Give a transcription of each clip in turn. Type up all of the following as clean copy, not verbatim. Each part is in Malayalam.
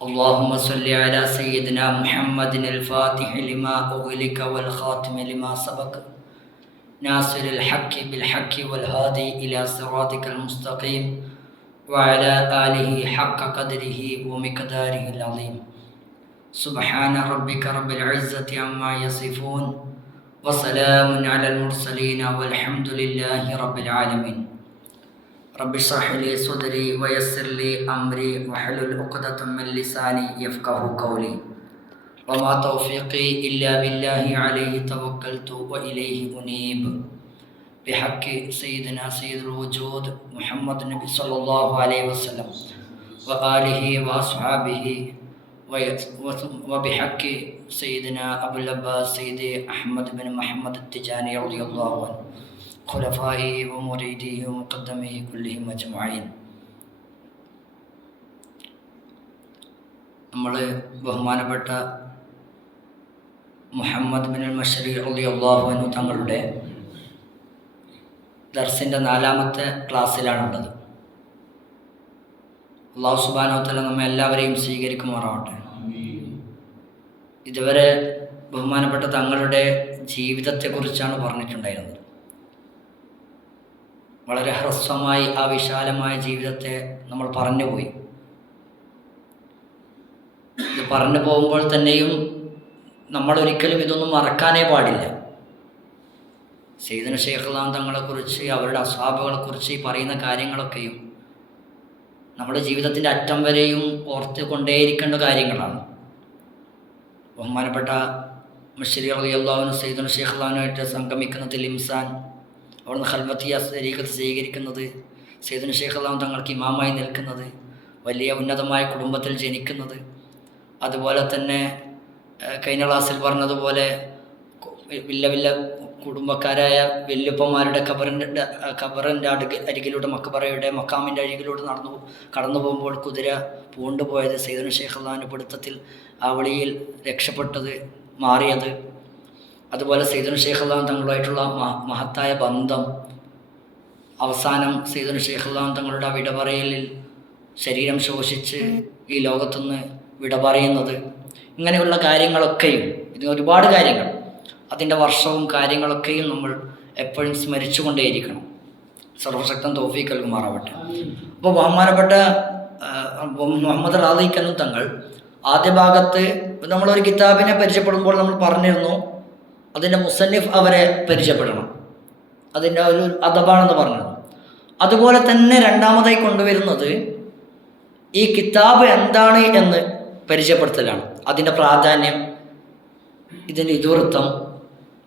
اللهم صل على سيدنا محمد الفاتح لما أغلق والخاتم لما سبق ناصر الحق بالحق والهادي إلى صراطك المستقيم وعلى آله حق قدره ومقداره العظيم. سبحان ربك رب العزة عما يصفون وسلام على المرسلين والحمد لله رب العالمين. رب اشرح لي صدري ويسر لي أمري واحلل عقدة من لساني يفقهوا قولي وما توفيقي إلا بالله عليه توكلت وإليه أنيب. بحق سيدنا سيد الوجود محمد النبي صلى الله عليه وسلم وآله وأصحابه وبحق سيدنا أبو العباس سيد أحمد بن محمد التجاني رضي الله عنه خلفائه ومريديه ومقدمه كلهم أجمعين. നമ്മൾ ബഹുമാനപ്പെട്ട മുഹമ്മദ് ബിൻ മശ്രി റളിയല്ലാഹു അൻഹു തങ്ങളുടെ ദർസിൻ്റെ 4ാമത്തെ ക്ലാസ്സിലാണുള്ളത്. അല്ലാഹു സുബ്ഹാനഹു വ തആല നമ്മെ എല്ലാവരെയും സ്വീകരിക്കുമാറാവട്ടെ. ഇതുവരെ ബഹുമാനപ്പെട്ട തങ്ങളുടെ ജീവിതത്തെക്കുറിച്ചാണ് പറഞ്ഞിട്ടുണ്ടായിരുന്നത്. വളരെ ഹ്രസ്വമായി ആ വിശാലമായ ജീവിതത്തെ നമ്മൾ പറഞ്ഞുപോയി. ഇത് പറഞ്ഞു പോകുമ്പോൾ തന്നെയും നമ്മളൊരിക്കലും ഇതൊന്നും മറക്കാനേ പാടില്ല. സയ്യിദുനാ ശൈഖുൽ തങ്ങളെക്കുറിച്ച് അവരുടെ അസ്ഹാബുകളെക്കുറിച്ച് ഈ പറയുന്ന കാര്യങ്ങളൊക്കെയും നമ്മുടെ ജീവിതത്തിൻ്റെ അറ്റം വരെയും ഓർത്ത് കൊണ്ടേയിരിക്കേണ്ട കാര്യങ്ങളാണ്. ബഹുമാനപ്പെട്ട മശ്രി റളിയല്ലാഹു അൻഹു സയ്യിദുനാ ശൈഖുൽആനുമായിട്ട് സംഗമിക്കുന്നതിൽ ഇംസാൻ, അവിടുന്ന് ഖൽവത്തിയ ശരീഅത്ത് സ്വീകരിക്കുന്നത്, സയ്യിദുനാ ശൈഖുൽ തങ്ങൾക്ക് ഇമാമായി നിൽക്കുന്നത്, വലിയ ഉന്നതമായ കുടുംബത്തിൽ ജനിക്കുന്നത്, അതുപോലെ തന്നെ കഴിഞ്ഞ ക്ലാസ്സിൽ പറഞ്ഞതുപോലെ വലിയ കുടുംബക്കാരായ വല്യപ്പന്മാരുടെ ഖബറിൻ്റെ അരികിലൂടെ മക്ബറയുടെ മക്കാമിൻ്റെ അരികിലൂടെ കടന്നു പോകുമ്പോൾ കുതിര പൂണ്ടുപോയത്, സയ്യിദുനാ ശൈഖുൽ പിടുത്തത്തിൽ ആ വഴിയിൽ രക്ഷപ്പെട്ടത്, മാറിയത്, അതുപോലെ സയ്യിദുനാ ശൈഖുൽ തങ്ങളുമായിട്ടുള്ള മഹത്തായ ബന്ധം, അവസാനം സയ്യിദുനാ ശൈഖുൽ തങ്ങളുടെ വിടപറയലിൽ ശരീരം ശോഷിച്ച് ഈ ലോകത്തുനിന്ന് വിട പറയുന്നത്, ഇങ്ങനെയുള്ള കാര്യങ്ങളൊക്കെയും, ഇതിന് ഒരുപാട് കാര്യങ്ങൾ, അതിൻ്റെ വർഷവും കാര്യങ്ങളൊക്കെയും നമ്മൾ എപ്പോഴും സ്മരിച്ചു കൊണ്ടേയിരിക്കണം. സർവശക്തൻ തൗഫീഖ് നൽകുമാറാവട്ടെ. അപ്പോൾ ബഹുമാനപ്പെട്ട മുഹമ്മദ് റാദിഖ് തങ്ങൾ ആദ്യ ഭാഗത്ത് നമ്മളൊരു കിതാബിനെ പരിചയപ്പെടുമ്പോൾ നമ്മൾ പറഞ്ഞിരുന്നു അതിൻ്റെ മുസന്നിഫ് അവരെ പരിചയപ്പെടണം, അതിൻ്റെ ഒരു അദബാണെന്ന് പറഞ്ഞത്. അതുപോലെ തന്നെ രണ്ടാമതായി കൊണ്ടുവരുന്നത് ഈ കിതാബ് എന്താണ് എന്ന് പരിചയപ്പെടുത്തലാണ്. അതിൻ്റെ പ്രാധാന്യം, ഇതിൻ്റെ ഇതിവൃത്തം,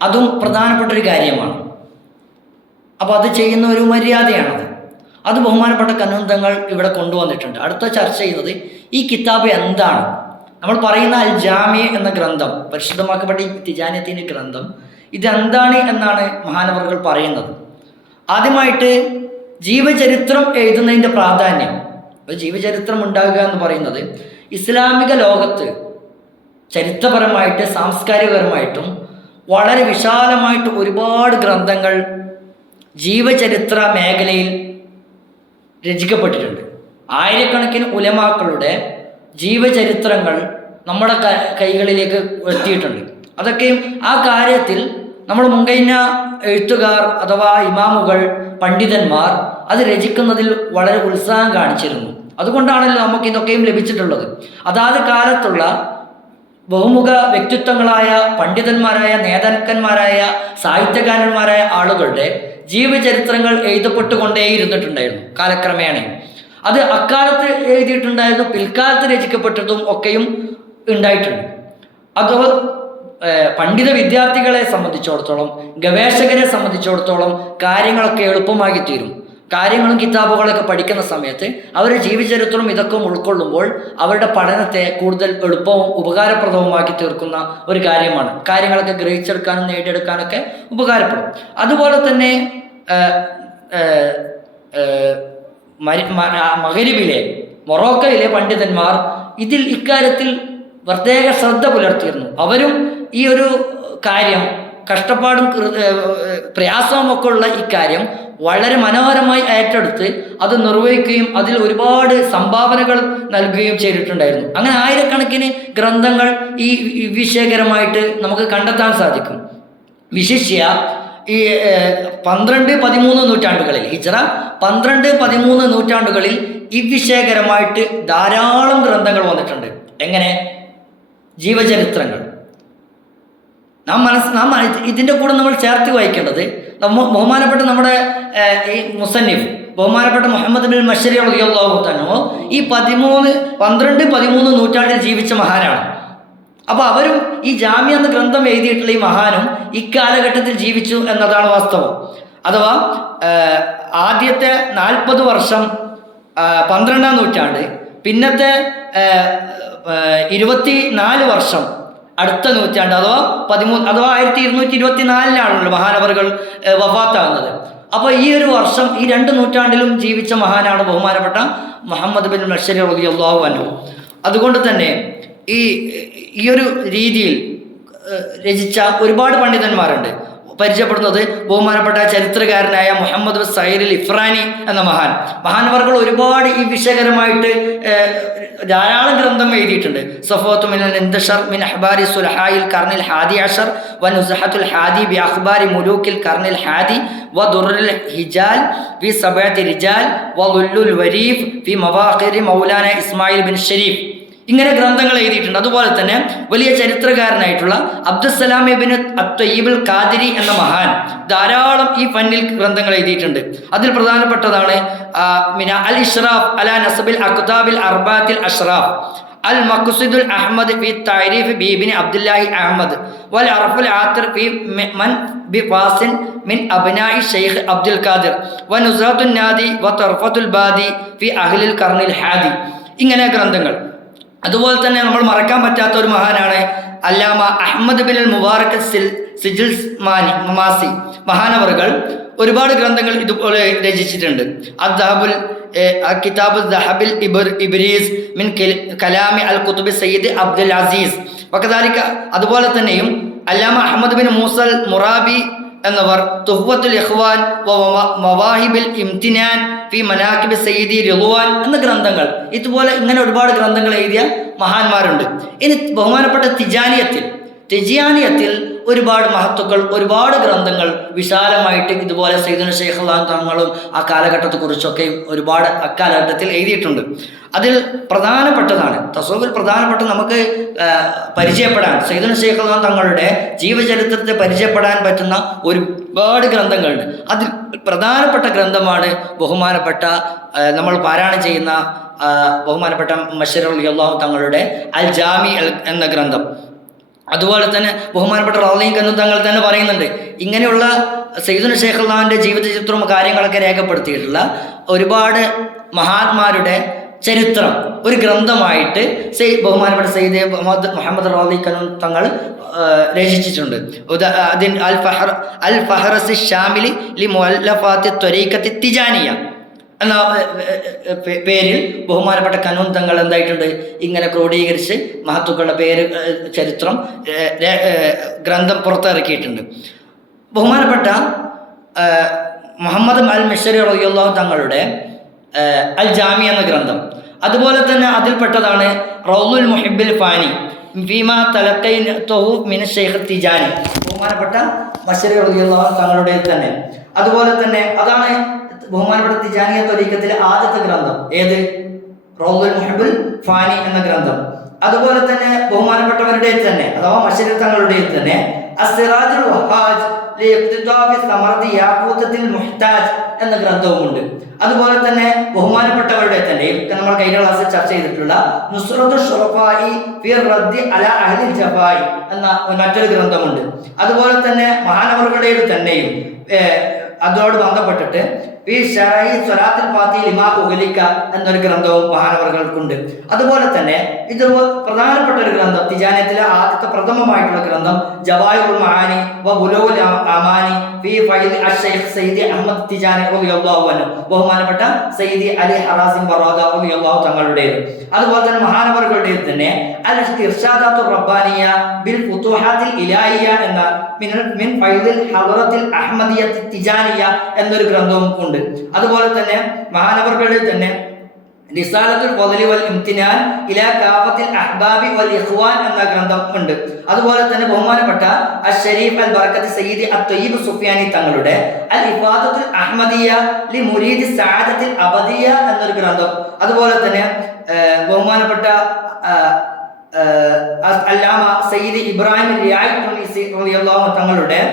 അതും പ്രധാനപ്പെട്ട ഒരു കാര്യമാണ്. അപ്പോൾ അത് ചെയ്യുന്ന ഒരു മര്യാദയാണത്. അത് ബഹുമാനപ്പെട്ട കന്നന്തങ്ങൾ ഇവിടെ കൊണ്ടുവന്നിട്ടുണ്ട്. അടുത്ത ചർച്ച ചെയ്യുന്നത് ഈ കിതാബ് എന്താണ്. നമ്മൾ പറയുന്ന അൽ ജാമി എന്ന ഗ്രന്ഥം, പരിശുദ്ധമാക്കപ്പെട്ട ഈ തിജാനിയത്തിൻ്റെ ഗ്രന്ഥം, ഇതെന്താണ് എന്നാണ് മഹാനവറുകൾ പറയുന്നത്. ആദ്യമായിട്ട് ജീവചരിത്രം എഴുതുന്നതിൻ്റെ പ്രാധാന്യം. ഒരു ജീവചരിത്രം ഉണ്ടാകുക എന്ന് പറയുന്നത് ഇസ്ലാമിക ലോകത്ത് ചരിത്രപരമായിട്ട് സാംസ്കാരികപരമായിട്ടും വളരെ വിശാലമായിട്ട് ഒരുപാട് ഗ്രന്ഥങ്ങൾ ജീവചരിത്ര മേഖലയിൽ രചിക്കപ്പെട്ടിട്ടുണ്ട്. ആയിരക്കണക്കിന് ഉലമാക്കളുടെ ജീവചരിത്രങ്ങൾ നമ്മുടെ കൈകളിലേക്ക് എത്തിയിട്ടുണ്ട്. അതൊക്കെയും ആ കാര്യത്തിൽ നമ്മൾ മുൻകഴിഞ്ഞ എഴുത്തുകാർ അഥവാ ഇമാമുകൾ, പണ്ഡിതന്മാർ അത് രചിക്കുന്നതിൽ വളരെ ഉത്സാഹം കാണിച്ചിരുന്നു. അതുകൊണ്ടാണല്ലോ നമുക്ക് ഇതൊക്കെയും ലഭിച്ചിട്ടുള്ളത്. അതാത് കാലത്തുള്ള ബഹുമുഖ വ്യക്തിത്വങ്ങളായ പണ്ഡിതന്മാരായ നേതാക്കന്മാരായ സാഹിത്യകാരന്മാരായ ആളുകളുടെ ജീവചരിത്രങ്ങൾ എഴുതപ്പെട്ടുകൊണ്ടേയിരുന്നിട്ടുണ്ടായിരുന്നു കാലക്രമേണ. അത് അക്കാലത്ത് എഴുതിയിട്ടുണ്ടായിരുന്നു, പിൽക്കാലത്ത് രചിക്കപ്പെട്ടതും ഒക്കെയും ഉണ്ടായിട്ടുണ്ട്. അത് പണ്ഡിത വിദ്യാർത്ഥികളെ സംബന്ധിച്ചിടത്തോളം, ഗവേഷകരെ സംബന്ധിച്ചിടത്തോളം കാര്യങ്ങളൊക്കെ എളുപ്പമാക്കി തീരും. കാര്യങ്ങളും കിതാബുകളൊക്കെ പഠിക്കുന്ന സമയത്ത് അവരുടെ ജീവചരിത്രവും ഇതൊക്കെ ഉൾക്കൊള്ളുമ്പോൾ അവരുടെ പഠനത്തെ കൂടുതൽ എളുപ്പവും ഉപകാരപ്രദവുമാക്കി തീർക്കുന്ന ഒരു കാര്യമാണ്. കാര്യങ്ങളൊക്കെ ഗ്രഹിച്ചെടുക്കാനും നേടിയെടുക്കാനൊക്കെ ഉപകാരപ്പെടും. അതുപോലെ തന്നെ മഗ്രിബിലെ, മൊറോക്കയിലെ പണ്ഡിതന്മാർ ഇക്കാര്യത്തിൽ പ്രത്യേക ശ്രദ്ധ പുലർത്തിയിരുന്നു. അവരും ഈ ഒരു കാര്യം കഷ്ടപ്പാടും പ്രയാസവും ഒക്കെ ഉള്ള ഇക്കാര്യം വളരെ മനോഹരമായി ഏറ്റെടുത്ത് അത് നിർവഹിക്കുകയും അതിൽ ഒരുപാട് സംഭാവനകൾ നൽകുകയും ചെയ്തിട്ടുണ്ടായിരുന്നു. അങ്ങനെ ആയിരക്കണക്കിന് ഗ്രന്ഥങ്ങൾ ഈ വിഷയകരമായിട്ട് നമുക്ക് കണ്ടെത്താൻ സാധിക്കും. വിശിഷ്യ ഈ 12-13 നൂറ്റാണ്ടുകളിൽ, ഹിജ്റ 12-13 നൂറ്റാണ്ടുകളിൽ ഈ വിഷയകരമായിട്ട് ധാരാളം ഗ്രന്ഥങ്ങൾ വന്നിട്ടുണ്ട്. എങ്ങനെ? ജീവചരിത്രങ്ങൾ. നാം ഇതിൻ്റെ കൂടെ നമ്മൾ ചേർത്ത് വായിക്കേണ്ടത് ബഹുമാനപ്പെട്ട നമ്മുടെ ഈ മുസന്നിഫ് ബഹുമാനപ്പെട്ട മുഹമ്മദ് ബിൻ മശ്ശരി റളിയല്ലാഹു തആല ഈ 12-13 നൂറ്റാണ്ടിൽ ജീവിച്ച മഹാനാണ്. അപ്പോൾ അവരും ഈ ജാമ്യ എന്ന ഗ്രന്ഥം എഴുതിയിട്ടുള്ള ഈ മഹാനും ഇക്കാലഘട്ടത്തിൽ ജീവിച്ചു എന്നതാണ് വാസ്തവം. അഥവാ ആദ്യത്തെ 40 വർഷം 12-ാം നൂറ്റാണ്ട്, പിന്നത്തെ 24 വർഷം അടുത്ത നൂറ്റാണ്ട്, അഥവാ 1224 മഹാനവറുകൾ വഫാത്താകുന്നത്. അപ്പോൾ ഈ ഒരു വർഷം, ഈ 2 നൂറ്റാണ്ടിലും ജീവിച്ച മഹാനാണ് ബഹുമാനപ്പെട്ട മുഹമ്മദ് ബിൻ മശ്ശരി റളിയല്ലാഹു അൻഹു. അതുകൊണ്ട് തന്നെ ഈ ഒരു രീതിയിൽ രചിച്ച ഒരുപാട് പണ്ഡിതന്മാരുണ്ട്. പരിചയപ്പെടുന്നത് ബഹുമാനപ്പെട്ട ചരിത്രകാരനായ മുഹമ്മദ് സൈറിൽ ഇഫ്രാനി എന്ന മഹാനവർകൾ ഒരുപാട് ഈ വിഷയകരമായിട്ട് ധാരാളം ഗ്രന്ഥം എഴുതിയിട്ടുണ്ട്. സഫവത്തു മിനൽ ഇൻതിശർ മിൻ അഖ്ബാരി സുലഹായിൽ ഖർനിൽ ഹാദി അശർ വ നുസ്ഹത്തുൽ ഹാദി ബി അഖ്ബാരി മുലൂക്കിൽ ഖർനിൽ ഹാദി വ ദുറുൽ ഹിജാൽ ഫി സബഅത്തി റിജാൽ വ ളുല്ലുൽ വരീഫ് ഫി മവാഖിരി മൗലാന ഇസ്മായിൽ ബിൻ ഷരീഫ്. ഇങ്ങനെ ഗ്രന്ഥങ്ങൾ എഴുതിയിട്ടുണ്ട്. അതുപോലെ തന്നെ വലിയ ചരിത്രകാരനായിട്ടുള്ള അബ്ദുസ്സലാം ഇബ്നു അത്വയ്യിബുൽ ഖാദിരി എന്ന മഹാൻ ധാരാളം ഈ ഫന്നിൽ ഗ്രന്ഥങ്ങൾ എഴുതിയിട്ടുണ്ട്. അതിൽ പ്രധാനപ്പെട്ടതാണ് അൽ ഇഷ്റാഫ് അലാ നസബിൽ അഖ്താബിൽ അർബഅത്തിൽ അഷ്റാഫ്, അൽ മഖ്സുദുൽ അഹ്മദ് ഫി തഅരീഫ് ബി ഇബ്നു അബ്ദുല്ലാഹി അഹ്മദ് വൽ അർഫുൽ ആതിർ ഫി മൻ ബി ഫാസിൻ മിൻ അബ്നാഇ ശൈഖ് അബ്ദുൽ ഖാദിർ വ നുസ്റത്തുൻ നാദി വ തർഫത്തുൽ ബാദി ഫി അഹ്ലിൽ ഖർനിൽ ഹാദി. ഇങ്ങനെ ഗ്രന്ഥങ്ങൾ. അതുപോലെ തന്നെ നമ്മൾ മറക്കാൻ പറ്റാത്ത ഒരു മഹാനാണ് അല്ലാമ അഹ്മദ് ബിൻ മുബാറക് സിജിൽമാസി മഹാനവറുകൾ. ഒരുപാട് ഗ്രന്ഥങ്ങൾ ഇതുപോലെ രചിച്ചിട്ടുണ്ട്. കിതാബുൽ ദഹബിൽ ഇബ്രീസ് മിൻ കലാമി അൽ കുതുബി സയ്യിദ് അബ്ദുൽ അസീസ് വകദാലിക. അതുപോലെ തന്നെയും അല്ലാമ അഹ്മദ് ബിൻ മൂസൽ മുറാബി എന്നവർ തുഹ്വത്തുൽ ഇഖ്വാൻ വ മവാഹിബിൽ ഇംതിനാൻ ഫി മനാഖിബ് സയ്യിദി റിദ്വാൻ എന്ന ഗ്രന്ഥങ്ങൾ, ഇതുപോലെ ഇങ്ങനെ ഒരുപാട് ഗ്രന്ഥങ്ങൾ എഴുതിയ മഹാന്മാരുണ്ട്. ഇനി ബഹുമാനപ്പെട്ട തിജാനിയത്തിൽ ഒരുപാട് മഹത്തുക്കൾ, ഒരുപാട് ഗ്രന്ഥങ്ങൾ വിശാലമായിട്ട് ഇതുപോലെ സയ്യിദുന ശൈഖ് തങ്ങളും ആ കാലഘട്ടത്തെക്കുറിച്ചൊക്കെ ഒരുപാട് അക്കാലഘട്ടത്തിൽ എഴുതിയിട്ടുണ്ട്. അതിൽ പ്രധാനപ്പെട്ടതാണ് തസവ്വുഫിൽ പ്രധാനപ്പെട്ട നമുക്ക് പരിചയപ്പെടാൻ സയ്യിദുന ശൈഖ് തങ്ങളുടെ ജീവചരിത്രത്തെ പരിചയപ്പെടാൻ പറ്റുന്ന ഒരുപാട് ഗ്രന്ഥങ്ങളുണ്ട്. അതിൽ പ്രധാനപ്പെട്ട ഗ്രന്ഥമാണ് ബഹുമാനപ്പെട്ട നമ്മൾ പാരായണം ചെയ്യുന്ന ബഹുമാനപ്പെട്ട മശ്ശരി റളിയല്ലാഹു തങ്ങളുടെ അൽ ജാമി എന്ന ഗ്രന്ഥം. അതുപോലെ തന്നെ ബഹുമാനപ്പെട്ട റളിയൻ കന്നു തങ്ങൾ തന്നെ പറയുന്നുണ്ട്, ഇങ്ങനെയുള്ള സയ്യിദുന ശൈഖ് അള്ളാഹുവിൻ്റെ ജീവിതചരിത്രവും കാര്യങ്ങളൊക്കെ രേഖപ്പെടുത്തിയിട്ടുള്ള ഒരുപാട് മഹാന്മാരുടെ ചരിത്രം ഒരു ഗ്രന്ഥമായിട്ട് ബഹുമാനപ്പെട്ട സയ്യിദ് മുഹമ്മദ് റളിയൻ കന്നു തങ്ങൾ രചിച്ചിട്ടുണ്ട്. അൽ ഫഹ്റസ് ഷാമിലി ലി മുഅല്ലഫാത്തി ത്വരീഖത്തി തിജാനിയ എന്ന പേരിൽ ബഹുമാനപ്പെട്ട കനൂൻ തങ്ങൾ എന്തായിട്ടുണ്ട്, ഇങ്ങനെ ക്രോഡീകരിച്ച് മഹത്തുക്കളുടെ പേര് ചരിത്രം ഗ്രന്ഥം പുറത്തിറക്കിയിട്ടുണ്ട്. ബഹുമാനപ്പെട്ട മുഹമ്മദ് അൽ മശ്ശരി റളിയല്ലാഹു തങ്ങളുടെ അൽ ജാമി എന്ന ഗ്രന്ഥം. അതുപോലെ തന്നെ അതിൽപ്പെട്ടതാണ് റൗലുൽ മുഹിബ്ബിൽ ഫാനി ഫീമാ തലഖൈനതുഹു മിന ശൈഖ് തിജാനി, ബഹുമാനപ്പെട്ട മശ്ശരി റളിയല്ലാഹു തങ്ങളുടെ തന്നെ. അതുപോലെ തന്നെ അതാണ് ബഹുമാനപ്പെട്ട തിജാനിയ ത്വരീഖത്തിലെ ആദ്യത്തെ ഗ്രന്ഥം. ഏത്? റൗലുൽ മുഹിബ്ബുൽ ഫാനി എന്ന ഗ്രന്ഥം. അതുപോലെ തന്നെ ബഹുമാനപ്പെട്ടവരുടെ തന്നെ അഥവാ മശ്ശരി തങ്ങളുടെ തന്നെ അസ്സിറാജുൽ വഹാജ് ലിഇഖ്തിദാഫി സമർദി യാഖൂതത്തിൽ മുഹ്താജ് എന്ന ഗ്രന്ഥവുമുണ്ട്. അതുപോലെ തന്നെ ബഹുമാനപ്പെട്ടവരുടെ തന്നെ നമ്മൾ കഴിഞ്ഞ ക്ലാസ്സിൽ ചർച്ച ചെയ്തിട്ടുള്ള നുസ്റത്തുൽ ശുറഫായി ഫി റദ്ദി അലാ അഹ്ലിൽ ജഫായി എന്ന മറ്റൊരു ഗ്രന്ഥമുണ്ട്. അതുപോലെ തന്നെ മഹാനവറുകളുടെ തന്നെയും അതോട് ബന്ധപ്പെട്ടിട്ട് ഈ സ്വലാത്തുൽ ഫാത്തിഹ ലിമാ ഉഗ്ലിക എന്നൊരു ഗ്രന്ഥവും മഹാനവർകൾക്കുണ്ട്. അതുപോലെ തന്നെ ഇത് പ്രധാനപ്പെട്ട ഒരു ഗ്രന്ഥം, തിജാനിയത്തിലെ ആദ്യത്തെ പ്രഥമമായിട്ടുള്ള ഗ്രന്ഥം ജവാഹിറുൽ മആനി വ ബുലൂഗുൽ അമാനി ഫീ ഫൈദ് അഷ്ശൈഖ് സയ്യിദി അഹ്മദ് തിജാനി റളിയല്ലാഹു അൻഹു, ബഹുമാനപ്പെട്ട സയ്യിദി അലി ഹറാസിം ബറാദ റളിയല്ലാഹു തങ്ങളുടേത്. അതുപോലെ തന്നെ മഹാനവർകളുടെ തന്നെ അൽ ഇർഷാദാത്തുർ റബ്ബാനിയ ബിൽ ഫുതുഹാത്തിൽ ഇലാഹിയ എന്ന മിൻ ഫൈദിൽ ഹളറത്തിൽ അഹ്മദിയ്യത്ത് തിജാനിയ എന്നൊരു ഗ്രന്ഥവും ഉണ്ട്. അതുപോലെ തന്നെ മഹാനവർകളുടെ തന്നെ റിസാലത്തുൽ ഫളി വൽ ഇംതിനാൻ ഇലാ കാഫത്തിൽ അഹ്ബാബി വൽ ഇഖ്വാൻ എന്ന ഗ്രന്ഥം ഉണ്ട്. അതുപോലെ തന്നെ ബഹുമാനപ്പെട്ട അഷ്ശരീഫ് അൽ ബറക്കത്ത് സയ്യിദി അത്വയ്യിബ് സുഫിയാനി തങ്ങളുടെ അൽ ഇഫാദത്തുൽ അഹ്മദിയ ലി മുരീദി സഅദത്തിൽ അബദിയ എന്നൊരു ഗ്രന്ഥം. അതുപോലെ തന്നെ ബഹുമാനപ്പെട്ട അല്ലാമ സയ്യിദ് ഇബ്രാഹിം റിയായി തുനീസി റളിയല്ലാഹു തങ്ങളുടെ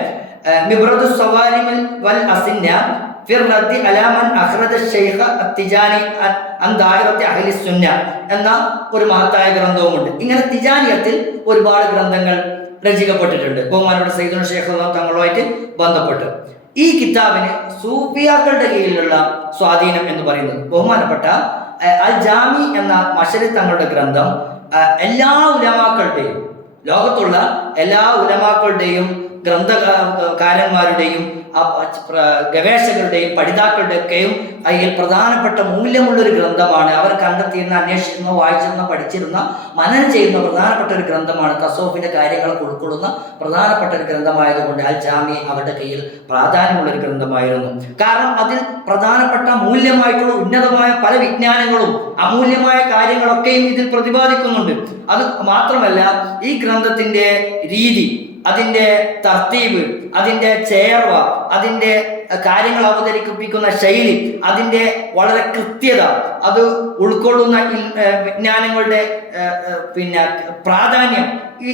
മിബ്റദുസ് സവാരിം വൽ അസിന്ന ഫിർ റദ്ദി അലാ മൻ അഖ്റജ ശൈഖ് അത്തിജാനി അൻ ദായിറത്തി അഹ്ലി സുന്ന എന്ന ഒരു മഹത്തായ ഗ്രന്ഥവുമുണ്ട്. ഇങ്ങനെ തിജാനിയത്തിൽ ഒരുപാട് ഗ്രന്ഥങ്ങൾ രചിക്കപ്പെട്ടിട്ടുണ്ട് ബഹുമാനപ്പെട്ട സയ്യിദുൽ ശൈഖ് തങ്ങളുമായിട്ട് ബന്ധപ്പെട്ട്. ഈ കിതാബിന് സൂഫിയാക്കളുടെ കീഴിലുള്ള സ്വാധീനം എന്ന് പറയുന്നത് ബഹുമാനപ്പെട്ട അൽ ജാമി എന്ന മശരി തങ്ങളുടെ ഗ്രന്ഥം എല്ലാ ഉലമാക്കളുടെയും, ലോകത്തുള്ള എല്ലാ ഉലമാക്കളുടെയും ഗ്രന്ഥകാരന്മാരുടെയും ഗവേഷകരുടെയും പഠിതാക്കളുടെയൊക്കെയും അതിൽ പ്രധാനപ്പെട്ട മൂല്യമുള്ളൊരു ഗ്രന്ഥമാണ്. അവർ കണ്ടെത്തിയിരുന്ന, അന്വേഷിച്ചിരുന്ന, വായിച്ചിരുന്ന, പഠിച്ചിരുന്ന, മനനം ചെയ്യുന്ന പ്രധാനപ്പെട്ട ഒരു ഗ്രന്ഥമാണ്. തസൗഫിന്റെ കാര്യങ്ങളൊക്കെ ഉൾക്കൊള്ളുന്ന പ്രധാനപ്പെട്ട ഒരു ഗ്രന്ഥമായതുകൊണ്ട് അൽ ജാമി അവരുടെ കയ്യിൽ പ്രാധാന്യമുള്ളൊരു ഗ്രന്ഥമായിരുന്നു. കാരണം അതിൽ പ്രധാനപ്പെട്ട മൂല്യമായിട്ടുള്ള ഉന്നതമായ പല വിജ്ഞാനങ്ങളും അമൂല്യമായ കാര്യങ്ങളൊക്കെയും ഇതിൽ പ്രതിപാദിക്കുന്നുണ്ട്. അത് മാത്രമല്ല, ഈ ഗ്രന്ഥത്തിന്റെ രീതി, അതിൻ്റെ തർത്തീബ്, അതിൻ്റെ ചേർവ, അതിൻ്റെ കാര്യങ്ങൾ അവതരിപ്പിക്കുന്ന ശൈലി, അതിൻ്റെ വളരെ കൃത്യത, അത് ഉൾക്കൊള്ളുന്ന വിജ്ഞാനങ്ങളുടെ പ്രാധാന്യം, ഈ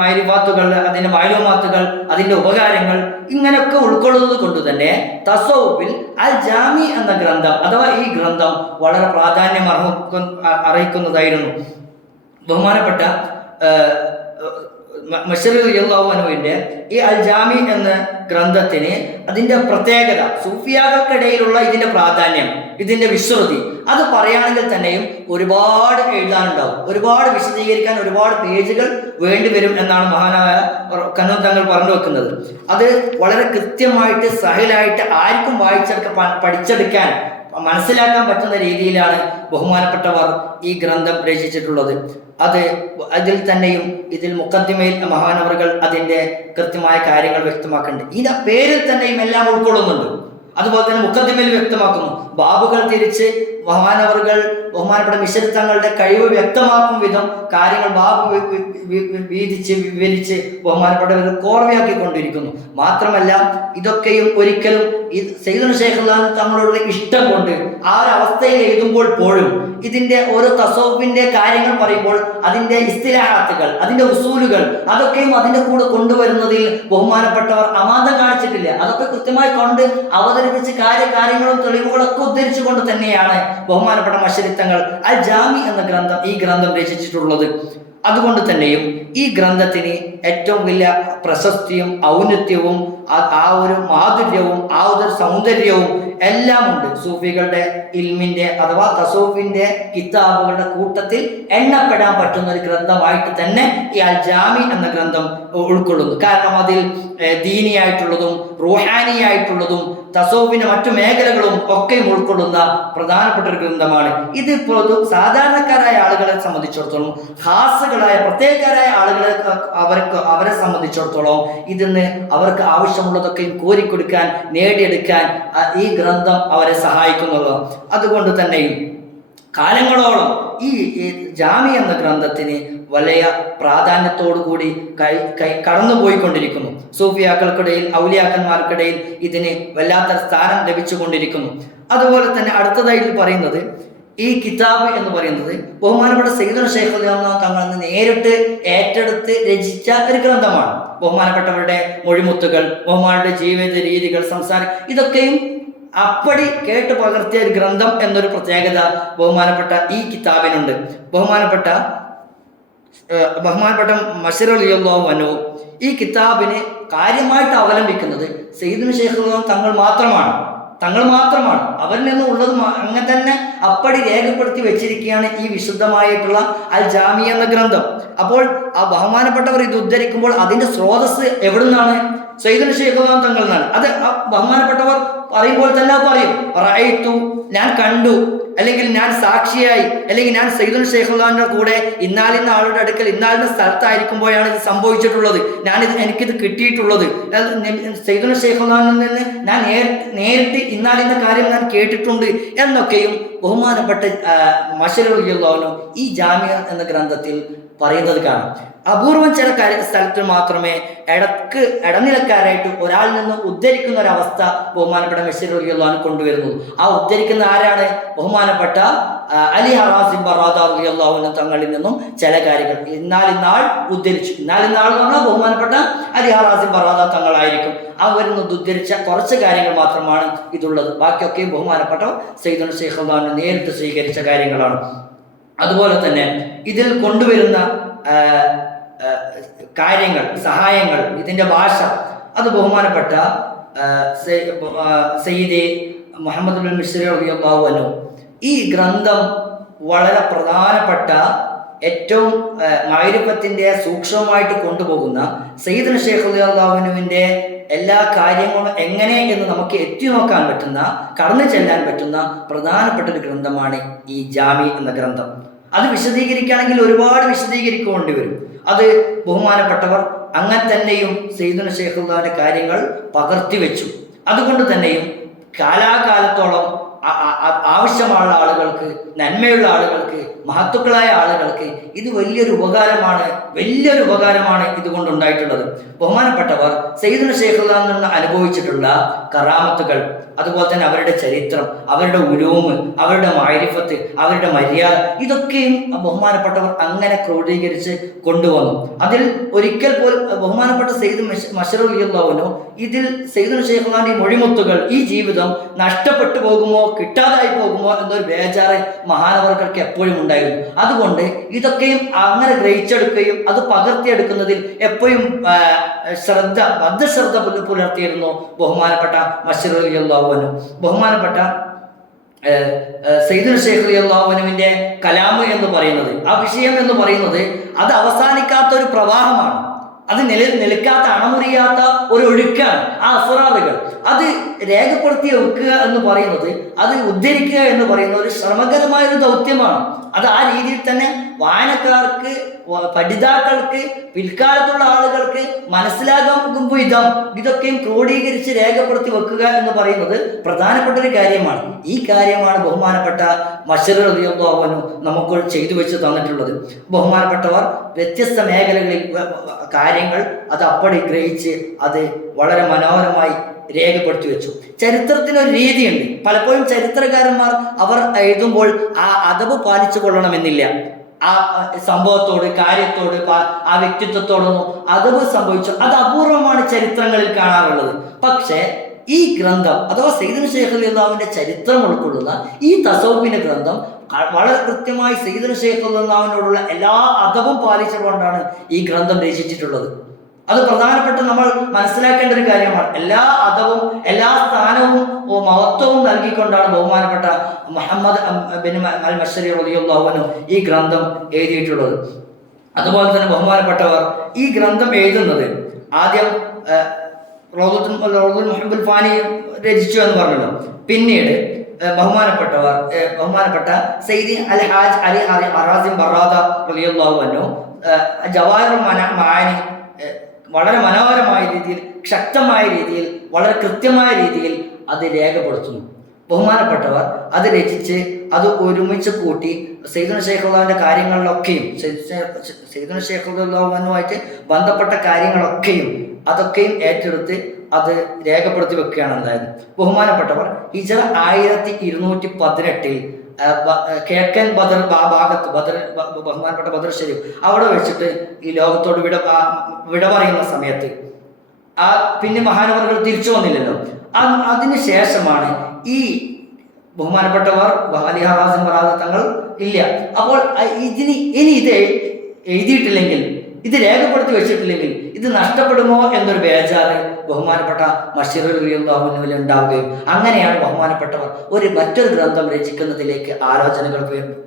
മഅരിഫാത്തുകൾ, അതിൻ്റെ മാലൂമാത്തുകൾ, അതിൻ്റെ ഉപകാരങ്ങൾ, ഇങ്ങനെയൊക്കെ ഉൾക്കൊള്ളുന്നത് കൊണ്ട് തന്നെ തസൗഫിൽ അൽ ജാമി എന്ന ഗ്രന്ഥം അഥവാ ഈ ഗ്രന്ഥം വളരെ പ്രാധാന്യം അറിയിക്കുന്നതായിരുന്നു. ബഹുമാനപ്പെട്ട മശ്ഹരി റളിയല്ലാഹു അൻഹുവിന്റെ ഈ അൽ ജാമി എന്ന ഗ്രന്ഥത്തിന് അതിന്റെ പ്രത്യേകത, സൂഫിയാക്കൾക്കിടയിലുള്ള ഇതിന്റെ പ്രാധാന്യം, ഇതിന്റെ വിശ്രുതി, അത് പറയുകയാണെങ്കിൽ തന്നെയും ഒരുപാട് എഴുതാനുണ്ടാവും, ഒരുപാട് വിശദീകരിക്കാൻ ഒരുപാട് പേജുകൾ വേണ്ടിവരും എന്നാണ് മഹാനായ കണ്ണൂർ തങ്ങൾ പറഞ്ഞു വെക്കുന്നത്. അത് വളരെ കൃത്യമായിട്ട് സഹലായിട്ട് ആർക്കും പഠിച്ചെടുക്കാൻ മനസ്സിലാക്കാൻ പറ്റുന്ന രീതിയിലാണ് ബഹുമാനപ്പെട്ടവർ ഈ ഗ്രന്ഥം രചിച്ചിട്ടുള്ളത്. അതിൽ തന്നെയും ഇതിൽ മുഖദ്ദിമയിൽ മഹാനവറുകൾ അതിൻ്റെ കൃത്യമായ കാര്യങ്ങൾ വ്യക്തമാക്കുന്നുണ്ട്. ഇതിന്റെ പേരിൽ തന്നെയും എല്ലാം ഉൾക്കൊള്ളുന്നുണ്ട്. അതുപോലെ തന്നെ മുഖദ്ദിമയിൽ വ്യക്തമാക്കുന്നു. ബാബുകൾ തിരിച്ച് മഹാനവറുകൾ ബഹുമാനപ്പെട്ട മിശ്രി തങ്ങളുടെ കഴിവ് വ്യക്തമാക്കും വിധം കാര്യങ്ങൾ ബാബു വീതിച്ച് വിവരിച്ച് ബഹുമാനപ്പെട്ടവർ കോർവയാക്കിക്കൊണ്ടിരിക്കുന്നു. മാത്രമല്ല, ഇതൊക്കെയും ഒരിക്കലും സയ്യിദുൽ ശൈഖ് തങ്ങളുടെ ഇഷ്ടം കൊണ്ട് ആ ഒരു അവസ്ഥയിൽ എഴുതുമ്പോൾ പോലും ഇതിന്റെ ഓരോ തസൗഫിന്റെ കാര്യങ്ങൾ പറയുമ്പോൾ അതിന്റെ ഇസ്തിലാഹാത്തുകൾ, അതിന്റെ ഉസൂലുകൾ, അതൊക്കെയും അതിന്റെ കൂടെ കൊണ്ടുവരുന്നതിൽ ബഹുമാനപ്പെട്ടവർ അമാന്തം കാണിച്ചിട്ടില്ല. അതൊക്കെ കൃത്യമായി കൊണ്ട് അവതരിപ്പിച്ച് കാര്യങ്ങളും തെളിവുകളൊക്കെ ഉദ്ധരിച്ചുകൊണ്ട് തന്നെയാണ് ബഹുമാനപ്പെട്ട മശ്ഹരി തങ്ങൾ അൽ ജാമി എന്ന ഈ ഗ്രന്ഥം രചിച്ചിട്ടുള്ളത്. അതുകൊണ്ട് തന്നെയും ഈ ഗ്രന്ഥത്തിന് ഏറ്റവും വലിയ പ്രശസ്തിയും ഔന്നത്യവും ആ ഒരു മാധുര്യവും ആ ഒരു സൗന്ദര്യവും എല്ലാം ഉണ്ട്. സൂഫികളുടെ ഇൽമിന്റെ അഥവാ തസൗഫിന്റെ കിതാബുകളുടെ കൂട്ടത്തിൽ എണ്ണപ്പെടാൻ പറ്റുന്ന ഒരു ഗ്രന്ഥമായിട്ട് തന്നെ ഈ അൽ ജാമി എന്ന ഗ്രന്ഥം ഉൾക്കൊള്ളുന്നു. കാരണം അതിൽ ദീനിയായിട്ടുള്ളതും റൂഹാനിയായിട്ടുള്ളതും തസൗഫിന്റെ മറ്റു മേഖലകളും ഒക്കെയും ഉൾക്കൊള്ളുന്ന പ്രധാനപ്പെട്ട ഒരു ഗ്രന്ഥമാണ് ഇത്. സാധാരണക്കാരായ ആളുകളെ സംബന്ധിച്ചിടത്തോളം, ഖാസുകളായ പ്രത്യേകരായ ആളുകളെ അവരെ സംബന്ധിച്ചിടത്തോളം ഇതിന് അവർക്ക് ആവശ്യമുള്ളതൊക്കെയും കോരിക്കൊടുക്കാൻ, നേടിയെടുക്കാൻ ഈ ഗ്രന്ഥം അവരെ സഹായിക്കുന്നതാണ്. അതുകൊണ്ട് തന്നെയും കാലങ്ങളോളം ഈ ജാമി എന്ന ഗ്രന്ഥത്തിന് വലിയ പ്രാധാന്യത്തോടു കൂടി കടന്നുപോയിക്കൊണ്ടിരിക്കുന്നു. സൂഫിയാക്കൾക്കിടയിൽ, ഔലിയാക്കന്മാർക്കിടയിൽ ഇതിന് വല്ലാത്ത സ്ഥാനം ലഭിച്ചുകൊണ്ടിരിക്കുന്നു. അതുപോലെ തന്നെ അടുത്തതായിട്ട് പറയുന്നത്, ഈ കിതാബ് എന്ന് പറയുന്നത് ബഹുമാനപ്പെട്ട സയ്യിദുൽ ശൈഖ് തങ്ങളിൽ നിന്ന് നേരിട്ട് ഏറ്റെടുത്ത് രചിച്ച ഒരു ഗ്രന്ഥമാണ്. ബഹുമാനപ്പെട്ടവരുടെ മൊഴിമുത്തുകൾ, ബഹുമാനയുടെ ജീവിത രീതികൾ, സംസാരം, ഇതൊക്കെയും അപ്പടി കേട്ട് പകർത്തിയ ഒരു ഗ്രന്ഥം എന്നൊരു പ്രത്യേകത ബഹുമാനപ്പെട്ട ഈ കിതാബിനുണ്ട്. ബഹുമാനപ്പെട്ട മശ്ഹരി റളിയല്ലാഹു അൻഹു ഈ കിതാബിനെ കാര്യമായിട്ട് അവലംബിക്കുന്നത് സയ്യിദുൽ ശൈഖ് തങ്ങൾ മാത്രമാണ്. തങ്ങൾ മാത്രമാണ്. അവരിൽ നിന്ന് ഉള്ളത് അങ്ങനെ തന്നെ അപ്പടി രേഖപ്പെടുത്തി വെച്ചിരിക്കുകയാണ് ഈ വിശുദ്ധമായിട്ടുള്ള അൽ ജാമി എന്ന ഗ്രന്ഥം. അപ്പോൾ ആ ബഹുമാനപ്പെട്ടവർ ഇത് ഉദ്ധരിക്കുമ്പോൾ അതിന്റെ സ്രോതസ് എവിടുന്നാണ്? സയ്യിദുൽ ശൈഖ് തങ്ങളിൽ നിന്നാണ്. അത് ആ ബഹുമാനപ്പെട്ടവർ പറയുമ്പോൾ തന്നെ പറയും, റഅയ്തു, ഞാൻ കണ്ടു, അല്ലെങ്കിൽ ഞാൻ സാക്ഷിയായി, അല്ലെങ്കിൽ ഞാൻ സയ്യിദുൽ ശൈഖുള്ളാഹിന്റെ കൂടെ ഇന്നാലിന്ന ആളുടെ അടുക്കൽ ഇന്നാലിന്ന സ്ഥലത്തായിരിക്കുമ്പോഴാണ് ഇത് സംഭവിച്ചിട്ടുള്ളത്, എനിക്കിത് കിട്ടിയിട്ടുള്ളത്, സയ്യിദുൽ ശൈഖുള്ളാഹിൽ നിന്ന് ഞാൻ നേരിട്ട് ഇന്നാലിന്ന കാര്യം ഞാൻ കേട്ടിട്ടുണ്ട് എന്നൊക്കെയും ബഹുമാനപ്പെട്ട മശ്അരി റളിയല്ലാഹു അൻഹു ഈ ജാമിഅ എന്ന ഗ്രന്ഥത്തിൽ പറയുന്നത് കാണാം. അപൂർവം ചില സ്ഥലത്ത് മാത്രമേ ഇടനിലക്കാരായിട്ട് ഒരാളിൽ നിന്ന് ഉദ്ധരിക്കുന്ന ഒരവസ്ഥ ബഹുമാനപ്പെട്ട മശ്അരി റളിയല്ലാഹു അൻഹു കൊണ്ടുവരുന്നു. ആ ഉദ്ധരിക്കുന്ന ആരാണ്? ബഹുമാനപ്പെട്ട അലി ഹറാസിം ബറാദ റളിയല്ലാഹു അൻഹു തങ്ങളിൽ നിന്നും ചില കാര്യങ്ങൾ ഇന്നാൾ ഉദ്ധരിച്ചു. ഇന്നാൾ എന്ന് പറഞ്ഞാൽ ബഹുമാനപ്പെട്ട അലി ഹറാസിം ബറാദ തങ്ങളായിരിക്കും. അവരിൽ നിന്ന് ഉദ്ധരിച്ച കുറച്ച് കാര്യങ്ങൾ മാത്രമാണ് ഇതുള്ളത്. ബാക്കിയൊക്കെ ബഹുമാനപ്പെട്ട സയ്യിദുൽ ശൈഖ് നേരിട്ട് സ്വീകരിച്ച കാര്യങ്ങളാണ്. അതുപോലെ തന്നെ ഇതിൽ കൊണ്ടുവരുന്ന കാര്യങ്ങൾ, സഹായങ്ങൾ, ഇതിന്റെ ഭാഷ, അത് ബഹുമാനപ്പെട്ട സയ്യിദ് മുഹമ്മദ് ബിൻ മിശ്രി റളിയല്ലാഹു അൻഹു ഈ ഗ്രന്ഥം വളരെ പ്രധാനപ്പെട്ട ഏറ്റവും മഅരിഫത്തിന്റെ സൂക്ഷ്മമായിട്ട് കൊണ്ടുപോകുന്ന സയ്യിദുൽ ശൈഖ് റളിയല്ലാഹു അൻഹുവിന്റെ എല്ലാ കാര്യങ്ങളും എങ്ങനെ എന്ന് നമുക്ക് എത്തി നോക്കാൻ പറ്റുന്ന, കടന്നു ചെല്ലാൻ പറ്റുന്ന പ്രധാനപ്പെട്ട ഒരു ഗ്രന്ഥമാണ് ഈ ജാമി എന്ന ഗ്രന്ഥം. അത് വിശദീകരിക്കുകയാണെങ്കിൽ ഒരുപാട് വിശദീകരിക്കേണ്ടി വരും. അത് ബഹുമാനപ്പെട്ടവർ അങ്ങനെ തന്നെയും സയ്യിദുൽ ശൈഖുള്ളാഹിന്റെ കാര്യങ്ങൾ പകർത്തി വെച്ചു. അതുകൊണ്ട് തന്നെയും കാലാകാലത്തോളം ആവശ്യമുള്ള ആളുകൾക്ക്, നന്മയുള്ള ആളുകൾക്ക്, മഹത്തുക്കളായ ആളുകൾക്ക് ഇത് വലിയൊരു ഉപകാരമാണ് ഇതുകൊണ്ടുണ്ടായിട്ടുള്ളത്. ബഹുമാനപ്പെട്ടവർ സയ്യിദുൽ ശൈഖുള്ളാഹിൽ നിന്ന് അനുഭവിച്ചിട്ടുള്ള കറാമത്തുകൾ, അതുപോലെ തന്നെ അവരുടെ ചരിത്രം, അവരുടെ ഉലൂമ്, അവരുടെ മഅരിഫത്ത്, അവരുടെ മര്യാദ, ഇതൊക്കെയും ബഹുമാനപ്പെട്ടവർ അങ്ങനെ ക്രോഡീകരിച്ച് കൊണ്ടുവന്നു. അതിൽ ഒരിക്കൽ പോലും ബഹുമാനപ്പെട്ട സയ്യിദ് മശ്അരി റളിയല്ലാഹു അൻഹു ഇതിൽ സയ്യിദുൽ ശൈഖുള്ളാഹിന്റെ മൊഴിമുത്തുകൾ, ഈ ജീവിതം നഷ്ടപ്പെട്ടു പോകുമോ, കിട്ടാതായി പോകുമോ എന്നൊരു ബേജാറ് മഹാനവർക്കൾക്ക് എപ്പോഴും ഉണ്ടായിരുന്നു. അതുകൊണ്ട് ഇതൊക്കെയും അങ്ങനെ ഗ്രഹിച്ചെടുക്കുകയും അത് പകർത്തിയെടുക്കുന്നതിൽ എപ്പോഴും ബദ്ധശ്രദ്ധ പുലർത്തിയിരുന്നു ബഹുമാനപ്പെട്ട മശ്അരി റളിയല്ലാഹു അൻഹു. ബഹുമാനപ്പെട്ട സയ്യിദുൽ ശൈഖ് റളിയല്ലാഹു അൻഹുവിന്റെ കലാമ് എന്ന് പറയുന്നത്, ആ വിഷയം എന്ന് പറയുന്നത്, അത് അവസാനിക്കാത്ത ഒരു പ്രവാഹമാണ്. അത് നിൽക്കാത്ത, അണമുറിയാത്ത ഒരു ഒഴുക്കാണ്. ആ അസ്റാറുകൾ അത് രേഖപ്പെടുത്തി വെക്കുക എന്ന് പറയുന്നത്, അത് ഉദ്ധരിക്കുക എന്ന് പറയുന്നത് ഒരു ശ്രമകരമായ ഒരു ദൗത്യമാണ്. അത് ആ രീതിയിൽ തന്നെ വായനക്കാർക്ക്, പഠിതാക്കൾക്ക്, പിൽക്കാലത്തുള്ള ആളുകൾക്ക് മനസ്സിലാകും വിധം ഇതൊക്കെയും ക്രോഡീകരിച്ച് രേഖപ്പെടുത്തി വെക്കുക എന്ന് പറയുന്നത് പ്രധാനപ്പെട്ട ഒരു കാര്യമാണ്. ഈ കാര്യമാണ് ബഹുമാനപ്പെട്ട മശ്അരി റളിയല്ലാഹു അൻഹു നമുക്ക് ചെയ്തു വെച്ച് തന്നിട്ടുള്ളത്. ബഹുമാനപ്പെട്ടവർ വ്യത്യസ്ത മേഖലകളിൽ കാര്യങ്ങൾ അത് അപ്പടി ഗ്രഹിച്ച് അത് വളരെ മനോഹരമായി രേഖപ്പെടുത്തി വെച്ചു. ചരിത്രത്തിനൊരു രീതിയുണ്ട്. പലപ്പോഴും ചരിത്രകാരന്മാർ അവർ എഴുതുമ്പോൾ ആ അദബ് പാലിച്ചു കൊള്ളണമെന്നില്ല. ആ സംഭവത്തോട്, കാര്യത്തോട്, ആ വ്യക്തിത്വത്തോടൊന്നും അദബ് സംഭവിച്ചു, അത് അപൂർവമാണ് ചരിത്രങ്ങളിൽ കാണാറുള്ളത്. പക്ഷേ ഈ ഗ്രന്ഥം അഥവാ സയ്യിദുൽ ശൈഖ് റളിയല്ലാഹുവിന്റെ ചരിത്രം ഉൾക്കൊള്ളുന്ന ഈ തസവ്വുഫിന്റെ ഗ്രന്ഥം വളരെ കൃത്യമായി സയ്യിദുൽ ശൈഖ് റളിയല്ലാഹുവിനോടുള്ള എല്ലാ അദബും പാലിച്ചുകൊണ്ടാണ് ഈ ഗ്രന്ഥം രചിച്ചിട്ടുള്ളത്. അത് പ്രധാനപ്പെട്ട നമ്മൾ മനസ്സിലാക്കേണ്ട ഒരു കാര്യമാണ്. എല്ലാ അദബും, എല്ലാ സ്ഥാനവും മഹത്വവും നൽകിക്കൊണ്ടാണ് ബഹുമാനപ്പെട്ട മുഹമ്മദ് ബിൻ അൽ മശ്അരി റളിയല്ലാഹു അൻഹു ഈ ഗ്രന്ഥം എഴുതിയിട്ടുള്ളത്. അതുപോലെ തന്നെ ബഹുമാനപ്പെട്ടവർ ഈ ഗ്രന്ഥം എഴുതുന്നത് ആദ്യം റൗദത്തുൽ മുഹിബ്ബുൽ ഫാനി രചിച്ചു എന്ന് പറഞ്ഞല്ലോ. പിന്നീട് ബഹുമാനപ്പെട്ട സയ്യിദ് അൽ ഹാജ് അലി ഹറാസിം ബറാദ റളിയല്ലാഹു അൻഹു ജവാഹിറുൽ മആനി വളരെ മനോഹരമായ രീതിയിൽ, ശക്തമായ രീതിയിൽ, വളരെ കൃത്യമായ രീതിയിൽ അത് രേഖപ്പെടുത്തുന്നു. ബഹുമാനപ്പെട്ടവർ അത് രചിച്ച് അത് ഒരുമിച്ച് കൂട്ടി സയ്യിദുൽ ശൈഖുള്ളാഹിന്റെ കാര്യങ്ങളിലൊക്കെയും, സയ്യിദുൽ ശൈഖുള്ളാഹുമായിട്ട് ബന്ധപ്പെട്ട കാര്യങ്ങളൊക്കെയും അതൊക്കെയും ഏറ്റെടുത്ത് അത് രേഖപ്പെടുത്തി വെക്കുകയാണ് ഉണ്ടായത്. ബഹുമാനപ്പെട്ടവർ ഹിജ്റ 1218 കിഴക്കൻ ബദർ ഭാഗത്ത്, ബഹുമാനപ്പെട്ട ബദർ ഷരീഫ് അവിടെ വെച്ചിട്ട് ഈ ലോകത്തോട് വിട പറയുന്ന സമയത്ത് പിന്നെ മഹാനവർകൾ തിരിച്ചു വന്നില്ലല്ലോ. അതിന് ശേഷമാണ് ഈ ബഹുമാനപ്പെട്ടവർ അലി ഹറാസിം ബറാദ തങ്ങൾ ഇല്ല. അപ്പോൾ ഇനി ഇത് എഴുതിയിട്ടില്ലെങ്കിൽ, ഇത് രേഖപ്പെടുത്തി വെച്ചിട്ടില്ലെങ്കിൽ ഇത് നഷ്ടപ്പെടുമോ എന്നൊരു ബേജാറ് ബഹുമാനപ്പെട്ട മർഷിദ് റളിയല്ലാഹുവിൽ ഉണ്ടാവുകയും അങ്ങനെയാണ് ബഹുമാനപ്പെട്ടവർ മറ്റൊരു ഗ്രന്ഥം രചിക്കുന്നതിലേക്ക് ആലോചനകൾ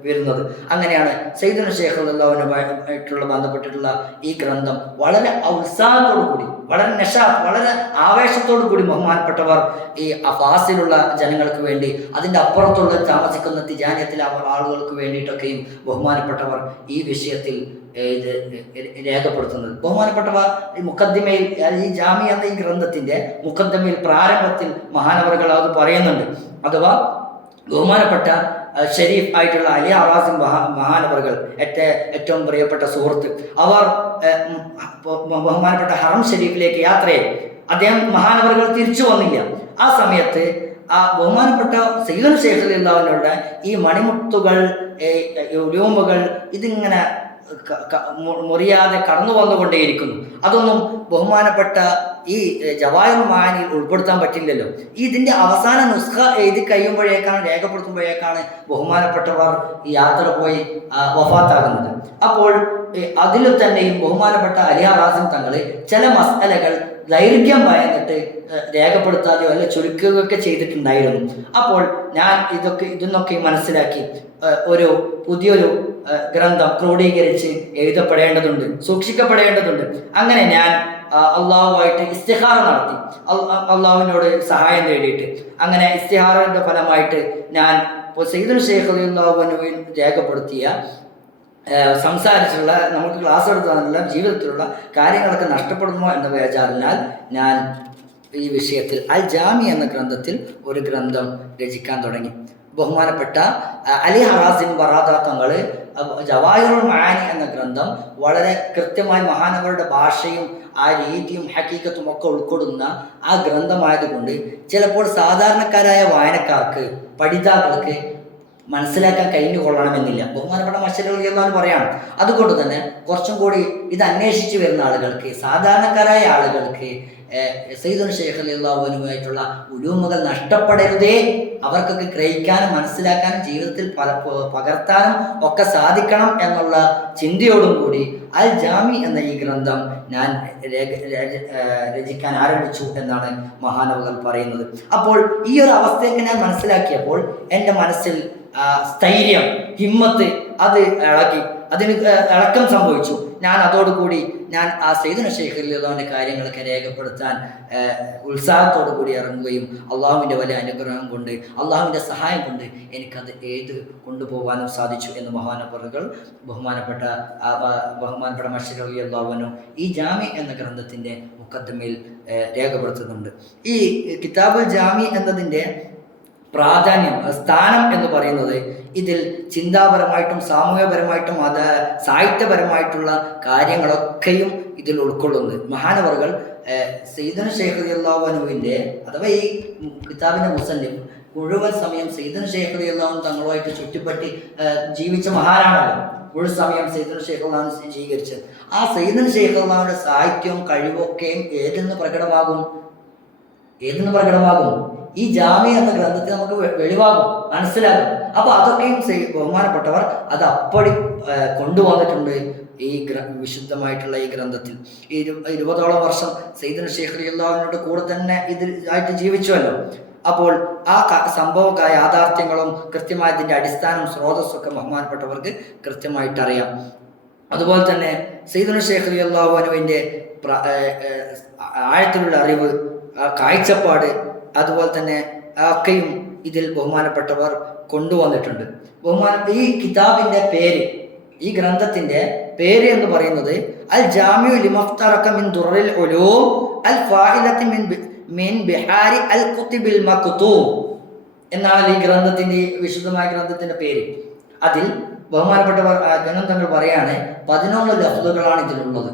വരുന്നത്. അങ്ങനെയാണ് സയ്യിദുനാ ഷെയ്ഖ് റളിയല്ലാഹുവുമായിട്ടുള്ള ബന്ധപ്പെട്ടിട്ടുള്ള ഈ ഗ്രന്ഥം വളരെ ഉത്സാഹത്തോടു കൂടി, വളരെ വളരെ ആവേശത്തോടു കൂടി ബഹുമാനപ്പെട്ടവർ ഈ ഫാസിലുള്ള ജനങ്ങൾക്ക് വേണ്ടി, അതിൻ്റെ അപ്പുറത്തുള്ള താമസിക്കുന്ന തിജാനിയത്തിലെ ആളുകൾക്ക് വേണ്ടിയിട്ടൊക്കെയും ബഹുമാനപ്പെട്ടവർ ഈ വിഷയത്തിൽ ഇത് രേഖപ്പെടുത്തുന്നത്. ബഹുമാനപ്പെട്ടവർ ഈ മുഖദ്ദിമയിൽ, ഈ ജാമി എന്ന ഈ ഗ്രന്ഥത്തിന്റെ മുഖദ്ദിമയിൽ പ്രാരംഭത്തിൽ മഹാനവറുകൾ അത് പറയുന്നുണ്ട്. അഥവാ ബഹുമാനപ്പെട്ട ഷരീഫ് ആയിട്ടുള്ള അലി ഹറാസിം മഹാനവറുകൾ, ഏറ്റവും പ്രിയപ്പെട്ട സുഹൃത്ത്, അവർ ബഹുമാനപ്പെട്ട ഹറം ഷരീഫിലേക്ക് യാത്രയായി. അദ്ദേഹം മഹാനവറുകൾ തിരിച്ചു വന്നില്ല. ആ സമയത്ത് ആ ബഹുമാനപ്പെട്ട സയ്യിദുനാ ഷെയ്ഖ് റളിയല്ലാഹുവിന്റെ ഈ മണിമുത്തുകൾ, ഉലൂമുകൾ ഇതിങ്ങനെ മുറിയാതെ കടന്നു വന്നുകൊണ്ടേയിരിക്കുന്നു. അതൊന്നും ബഹുമാനപ്പെട്ട ഈ ജവാഹിറുൽ മആനിയിൽ ഉൾപ്പെടുത്താൻ പറ്റില്ലല്ലോ. ഇതിന്റെ അവസാന നുസ്ഖ എഴുതി കഴിയുമ്പോഴേക്കാണ്, രേഖപ്പെടുത്തുമ്പോഴേക്കാണ് ബഹുമാനപ്പെട്ടവർ ഈ യാത്ര പോയി വഫാത്താകുന്നത്. അപ്പോൾ അതിൽ തന്നെയും ബഹുമാനപ്പെട്ട അലി ഹറാസിം തങ്ങൾ ചില മസ്അലകൾ ദൈർഘ്യം ഭയന്നിട്ട് രേഖപ്പെടുത്താതെയോ അല്ല ചുരുക്കുകയൊക്കെ ചെയ്തിട്ടുണ്ടായിരുന്നു. അപ്പോൾ ഞാൻ ഇതൊന്നൊക്കെ മനസ്സിലാക്കി പുതിയൊരു ഗ്രന്ഥം ക്രോഡീകരിച്ച് എഴുതപ്പെടേണ്ടതുണ്ട്, സൂക്ഷിക്കപ്പെടേണ്ടതുണ്ട്. അങ്ങനെ ഞാൻ അള്ളാഹുവായിട്ട് ഇസ്തിഹാറ നടത്തി, അള്ളാഹുവിനോട് സഹായം തേടിയിട്ട്. അങ്ങനെ ഇസ്തിഹാറിന്റെ ഫലമായിട്ട് ഞാൻ സയ്യിദുനാ ഷെയ്ഖ് റളിയല്ലാഹു അൻഹു രേഖപ്പെടുത്തിയ സംസാരിച്ചുള്ള, നമുക്ക് ക്ലാസ് എടുത്താനുള്ള ജീവിതത്തിലുള്ള കാര്യങ്ങളൊക്കെ നഷ്ടപ്പെടുമോ എന്ന വിചാരിനാൽ ഞാൻ ഈ വിഷയത്തിൽ അൽ ജാമി എന്ന ഗ്രന്ഥത്തിൽ ഒരു ഗ്രന്ഥം രചിക്കാൻ തുടങ്ങി. ബഹുമാനപ്പെട്ട അലി ഹറാസിം ബറാദ തങ്ങൾ ജവാഹിറുൽ മആനി എന്ന ഗ്രന്ഥം വളരെ കൃത്യമായി മഹാനവരുടെ ഭാഷയും ആ രീതിയും ഹഖീഖത്തും ഒക്കെ ഉൾക്കൊള്ളുന്ന ആ ഗ്രന്ഥമായതുകൊണ്ട് ചിലപ്പോൾ സാധാരണക്കാരായ വായനക്കാർക്ക്, പഠിതാക്കൾക്ക് മനസ്സിലാക്കാൻ കഴിഞ്ഞുകൊള്ളണമെന്നില്ല. ബഹുമാനപ്പെട്ട മർഷിദ് റളിയല്ലാഹു പറയാണ്. അതുകൊണ്ട് തന്നെ കുറച്ചും കൂടി ഇത് അന്വേഷിച്ച് വരുന്ന ആളുകൾക്ക്, സാധാരണക്കാരായ ആളുകൾക്ക് സയ്യിദുനാ ഷെയ്ഖ് റളിയല്ലാഹു അൻഹുവായിട്ടുള്ള ഉലൂമുകൾ നഷ്ടപ്പെടരുതേ, അവർക്കൊക്കെ ഗ്രഹിക്കാനും മനസ്സിലാക്കാനും ജീവിതത്തിൽ പകർത്താനും ഒക്കെ സാധിക്കണം എന്നുള്ള ചിന്തയോടും കൂടി അൽ ജാമി എന്ന ഈ ഗ്രന്ഥം ഞാൻ രചിക്കാൻ ആരംഭിച്ചു എന്നാണ് മഹാനവറുകൾ പറയുന്നത്. അപ്പോൾ ഈ ഒരു അവസ്ഥയൊക്കെ ഞാൻ മനസ്സിലാക്കിയപ്പോൾ എൻ്റെ മനസ്സിൽ സ്ഥൈര്യം, ഹിമ്മത്ത് അത് അതിന് ഇളക്കം സംഭവിച്ചു. ഞാൻ അതോടുകൂടി ആ സയ്യിദുനാ ഷെയ്ഖ് റളിയല്ലാഹുവിന്റെ കാര്യങ്ങളൊക്കെ രേഖപ്പെടുത്താൻ ഉത്സാഹത്തോടു കൂടി ഇറങ്ങുകയും അള്ളാഹുവിൻ്റെ വലിയ അനുഗ്രഹം കൊണ്ട്, അള്ളാഹുവിൻ്റെ സഹായം കൊണ്ട് എനിക്കത് കൊണ്ടുപോകാനും സാധിച്ചു എന്ന് ബഹുമാനപ്പെട്ട മർഷിദ് റളിയല്ലാഹു അൻഹു ഈ ജാമി എന്ന ഗ്രന്ഥത്തിന്റെ മുഖദ്ദിമയിൽ രേഖപ്പെടുത്തുന്നുണ്ട്. ഈ കിതാബുൽ ജാമി എന്നതിൻ്റെ പ്രാധാന്യം, സ്ഥാനം എന്ന് പറയുന്നത് ഇതിൽ ചിന്താപരമായിട്ടും സാമൂഹ്യപരമായിട്ടും സാഹിത്യപരമായിട്ടുള്ള കാര്യങ്ങളൊക്കെയും ഇതിൽ ഉൾക്കൊള്ളുന്നു. മഹാനവറുകൾ സയ്യിദുനാ ഷെയ്ഖ് റളിയല്ലാഹു അൻഹുവിൻ്റെ അഥവാ ഈ കിതാബിൻ്റെ മുസന്നിഫ് മുഴുവൻ സമയം സയ്യിദുനാ ഷെയ്ഖ് റളിയല്ലാഹു അൻഹു തങ്ങളുമായിട്ട് ചുറ്റിപ്പറ്റി ജീവിച്ച മഹാനാണല്ലോ. മുഴുവൻ സമയം സയ്യിദുനാ ഷെയ്ഖ് റളിയല്ലാഹു അൻഹു സ്വീകരിച്ചത്. ആ സയ്യിദുനാ ഷെയ്ഖ് റളിയല്ലാഹു അൻഹുവിൻ്റെ സാഹിത്യവും കഴിവൊക്കെയും ഏതെന്ന് പ്രകടമാകും? ഈ ജാമി എന്ന ഗ്രന്ഥത്തിൽ നമുക്ക് വെളിവാകും, മനസ്സിലാകും. അപ്പൊ അതൊക്കെയും ബഹുമാനപ്പെട്ടവർ അത് അപ്പടി കൊണ്ടുവന്നിട്ടുണ്ട് ഈ വിശുദ്ധമായിട്ടുള്ള ഈ ഗ്രന്ഥത്തിൽ. 20ഓളം വർഷം സയ്യിദുനാ ഷെയ്ഖ് റളിയല്ലാഹു അൻഹുവിന്റെ കൂടെ തന്നെ ഇതിലായിട്ട് ജീവിച്ചുവല്ലോ. അപ്പോൾ ആ സംഭവ യാഥാർത്ഥ്യങ്ങളും കൃത്യമായ ഇതിന്റെ അടിസ്ഥാനം, സ്രോതസ്സും ഒക്കെ ബഹുമാനപ്പെട്ടവർക്ക് കൃത്യമായിട്ട് അറിയാം. അതുപോലെ തന്നെ സയ്യിദുനാ ഷെയ്ഖ് റളിയല്ലാഹു അൻഹുവിന്റെ ആഴത്തിലുള്ള അറിവ്, കാഴ്ചപ്പാട്, അതുപോലെ തന്നെ ഒക്കെയും ഇതിൽ ബഹുമാനപ്പെട്ടവർ കൊണ്ടുവന്നിട്ടുണ്ട്. ഈ കിതാബിന്റെ പേര്, ഈ ഗ്രന്ഥത്തിന്റെ പേര് എന്ന് പറയുന്നത് അൽ ജാമിഉ ലിമഫ്തറക മിൻ ദുററിൽ ഉലൂം അൽ ഫാഇലത്തി മിൻ ബിഹാരി അൽ കുതുബിൽ മക്തൂം എന്നാണ് ഈ ഗ്രന്ഥത്തിന്റെ, വിശുദ്ധമായ ഗ്രന്ഥത്തിന്റെ പേര്. അതിൽ ബഹുമാനപ്പെട്ടവർ തങ്ങൾ പറയാണ് 11 ലഫ്ളുകളാണ് ഇതിലുള്ളത്.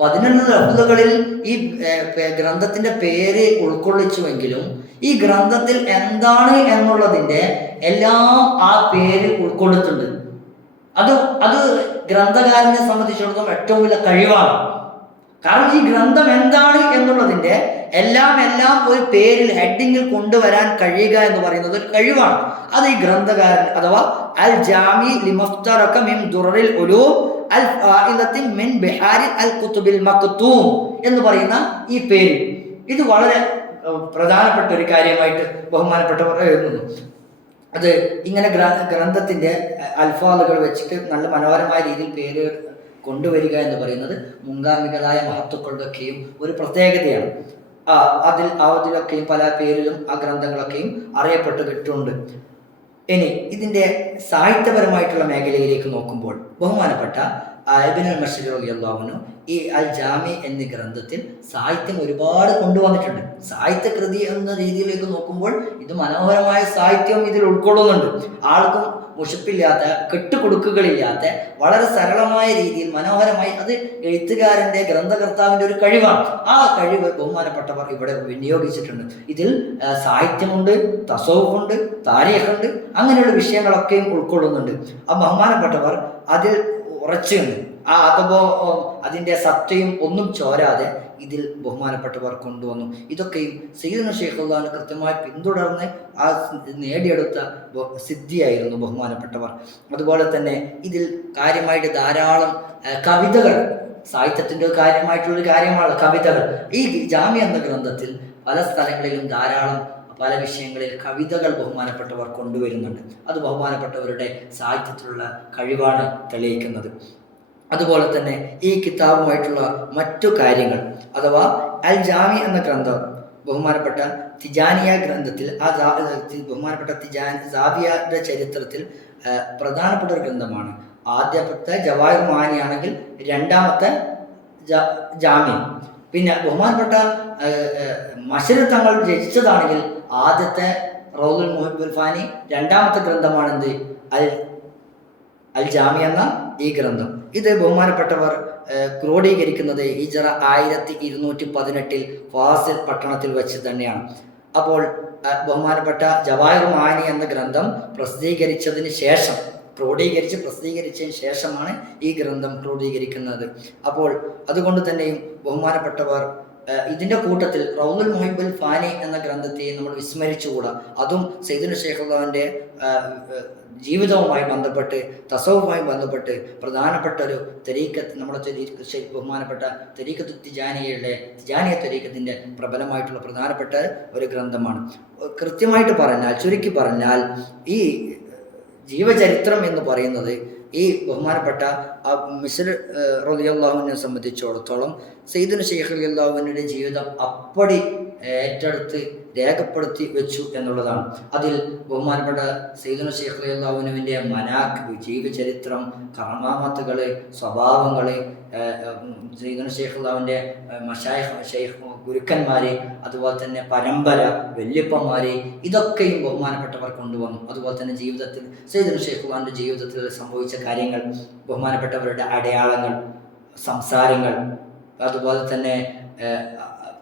11 ലഫ്ളുകളിൽ ഈ ഗ്രന്ഥത്തിന്റെ പേര് ഉൾക്കൊള്ളിച്ചുവെങ്കിലും ഈ ഗ്രന്ഥത്തിൽ എന്താണ് എന്നുള്ളതിന്റെ എല്ലാം ആ പേര് ഉൾക്കൊള്ളിട്ടുണ്ട്. അത് ഗ്രന്ഥകാരനെ സംബന്ധിച്ചിടത്തോളം ഏറ്റവും വലിയ കഴിവാണ്. കാരണം ഈ ഗ്രന്ഥം എന്താണ് എന്നുള്ളതിന്റെ എല്ലാം ഒരു പേരിൽ, ഹെഡിങ്ങിൽ കൊണ്ടുവരാൻ കഴിയുക എന്ന് പറയുന്നത് ഒരു കഴിവാണ്. അത് ഈ ഗ്രന്ഥകാരൻ അഥവാ അൽ ജാമി ലിമഫ്തറക മിൻ ദുററിൽ ഉലൂം അൽ ഫാഇലത്തി മിൻ ബിഹാരി അൽ കുതുബിൽ മക്തൂം എന്ന് പറയുന്ന ഈ പേര്, ഇത് വളരെ പ്രധാനപ്പെട്ട ഒരു കാര്യമായിട്ട് ബഹുമാനപ്പെട്ടവർ എഴുതുന്നു. അത് ഇങ്ങനെ ഗ്രന്ഥത്തിൻ്റെ അൽഫാലുകൾ വെച്ചിട്ട് നല്ല മനോഹരമായ രീതിയിൽ പേര് കൊണ്ടുവരിക എന്ന് പറയുന്നത് മുൻഗാമികളായ മഹത്തുക്കളുടെയൊക്കെയും ഒരു പ്രത്യേകതയാണ്. അതിലൊക്കെയും പല പേരിലും ആ ഗ്രന്ഥങ്ങളൊക്കെയും അറിയപ്പെട്ടിട്ടുണ്ട്. ഇനി ഇതിൻ്റെ സാഹിത്യപരമായിട്ടുള്ള മേഖലയിലേക്ക് നോക്കുമ്പോൾ ബഹുമാനപ്പെട്ട ഇബ്നുൽ മർഷദി റളിയല്ലാഹു അൻഹു ഈ അൽ ജാമി എന്ന ഗ്രന്ഥത്തിൽ സാഹിത്യം ഒരുപാട് കൊണ്ടുവന്നിട്ടുണ്ട്. സാഹിത്യകൃതി എന്ന രീതിയിലേക്ക് നോക്കുമ്പോൾ ഇത് മനോഹരമായ സാഹിത്യം ഇതിൽ ഉൾക്കൊള്ളുന്നുണ്ട്. ആൾക്കും മുഷിപ്പില്ലാത്ത, കെട്ടുകൊടുക്കുകളില്ലാത്ത, വളരെ സരളമായ രീതിയിൽ മനോഹരമായി, അത് എഴുത്തുകാരൻ്റെ ഗ്രന്ഥകർത്താവിൻ്റെ ഒരു കഴിവാണ്. ആ കഴിവ് ബഹുമാനപ്പെട്ടവർ ഇവിടെ വിനിയോഗിച്ചിട്ടുണ്ട്. ഇതിൽ സാഹിത്യമുണ്ട്, തസവുഫുണ്ട്, താരീഖുണ്ട്, അങ്ങനെയുള്ള വിഷയങ്ങളൊക്കെയും ഉൾക്കൊള്ളുന്നുണ്ട്. ആ ബഹുമാനപ്പെട്ടവർ അതിൽ ഉറച്ചു നിന്ന് അതിൻ്റെ സത്യയും ഒന്നും ചോരാതെ ഇതിൽ ബഹുമാനപ്പെട്ടവർ കൊണ്ടുവന്നു. ഇതൊക്കെയും സയ്യിദുനാ ശൈഖുല്ലാഹ് കൃത്യമായി പിന്തുടർന്ന് ആ നേടിയെടുത്ത സിദ്ധിയായിരുന്നു ബഹുമാനപ്പെട്ടവർ. അതുപോലെ തന്നെ ഇതിൽ കാര്യമായിട്ട് ധാരാളം കവിതകൾ, സാഹിത്യത്തിൻ്റെ കാര്യമായിട്ടുള്ളൊരു കാര്യമാണ് കവിതകൾ. ഈ ജാമി എന്ന ഗ്രന്ഥത്തിൽ പല സ്ഥലങ്ങളിലും ധാരാളം പല വിഷയങ്ങളിൽ കവിതകൾ ബഹുമാനപ്പെട്ടവർ കൊണ്ടുവരുന്നുണ്ട്. അത് ബഹുമാനപ്പെട്ടവരുടെ സാഹിത്യത്തിലുള്ള കഴിവാണ് തെളിയിക്കുന്നത്. അതുപോലെ തന്നെ ഈ കിതാബുമായിട്ടുള്ള മറ്റു കാര്യങ്ങൾ, അഥവാ അൽ ജാമി എന്ന ഗ്രന്ഥം ബഹുമാനപ്പെട്ട തിജാനിയ ഗ്രന്ഥത്തിൽ ബഹുമാനപ്പെട്ട സാവിയയുടെ ചരിത്രത്തിൽ പ്രധാനപ്പെട്ട ഒരു ഗ്രന്ഥമാണ്. ആദ്യത്തെ ജവാഹിർ മഅാനിയാണെങ്കിൽ രണ്ടാമത്തെ ജാമി. പിന്നെ ബഹുമാനപ്പെട്ട മശ്ഹരി തങ്ങൾ രചിച്ചതാണെങ്കിൽ ആദ്യത്തെ റൗദുൽ മുഹിബ്ബുൽ ഫാനി, രണ്ടാമത്തെ ഗ്രന്ഥമാണെന്ത് അൽ ജാമി എന്ന ഈ ഗ്രന്ഥം. ഇത് ബഹുമാനപ്പെട്ടവർ ക്രോഡീകരിക്കുന്നത് ഹിജ്റ 1218 ഫാസിൽ പട്ടണത്തിൽ വെച്ച് തന്നെയാണ്. അപ്പോൾ ബഹുമാനപ്പെട്ട ജവാഹിർ മഅാനി എന്ന ഗ്രന്ഥം പ്രസിദ്ധീകരിച്ചതിന് ശേഷം, പ്രസിദ്ധീകരിച്ചതിന് ശേഷമാണ് ഈ ഗ്രന്ഥം ക്രോഡീകരിക്കുന്നത്. അപ്പോൾ അതുകൊണ്ട് തന്നെയും ബഹുമാനപ്പെട്ടവർ ഇതിൻ്റെ കൂട്ടത്തിൽ റൗദുൽ മുഹിബ്ബുൽ ഫാനി എന്ന ഗ്രന്ഥത്തെ നമ്മൾ വിസ്മരിച്ചുകൂടാ. അതും സയ്യിദുനാ ശൈഖുല്ലാഹിൻ്റെ ജീവിതവുമായി ബന്ധപ്പെട്ട്, തസവുമായി ബന്ധപ്പെട്ട് പ്രധാനപ്പെട്ട ഒരു തരീഖത്ത്, നമ്മുടെ ബഹുമാനപ്പെട്ട തരീഖത്തു തിജാനിയ തരീഖത്തിൻ്റെ പ്രബലമായിട്ടുള്ള പ്രധാനപ്പെട്ട ഒരു ഗ്രന്ഥമാണ്. കൃത്യമായിട്ട് പറഞ്ഞാൽ, ചുരുക്കി പറഞ്ഞാൽ, ഈ ജീവചരിത്രം എന്ന് പറയുന്നത് ഈ ബഹുമാനപ്പെട്ട മിസ്ർ റളിയല്ലാഹുവിനെ സംബന്ധിച്ചിടത്തോളം സയ്യിദുനാ ശൈഖ് റളിയല്ലാഹുവിൻ്റെ ജീവിതം അപ്പടി ഏറ്റെടുത്ത് രേഖപ്പെടുത്തി വെച്ചു എന്നുള്ളതാണ്. അതിൽ ബഹുമാനപ്പെട്ട സയ്യിദുനാ ശൈഖ് റളിയല്ലാഹുവിൻ്റെ മനാഖിബ്, ജീവചരിത്രം, കറാമാത്തുകൾ, സ്വഭാവങ്ങൾ, സയ്യിദുനാ ശൈഖ് റളിയല്ലാഹുവിൻ്റെ ശൈഖ് ഗുരുക്കന്മാർ, അതുപോലെ തന്നെ പരമ്പര, വല്യപ്പന്മാർ, ഇതൊക്കെയും ബഹുമാനപ്പെട്ടവർ കൊണ്ടുവന്നു. അതുപോലെ തന്നെ ജീവിതത്തിൽ സയ്യിദുനാ ശൈഖ് റളിയല്ലാഹുവിൻ്റെ ജീവിതത്തിൽ സംഭവിച്ച കാര്യങ്ങൾ, ബഹുമാനപ്പെട്ടവരുടെ അടയാളങ്ങൾ, സംസാരങ്ങൾ, അതുപോലെ തന്നെ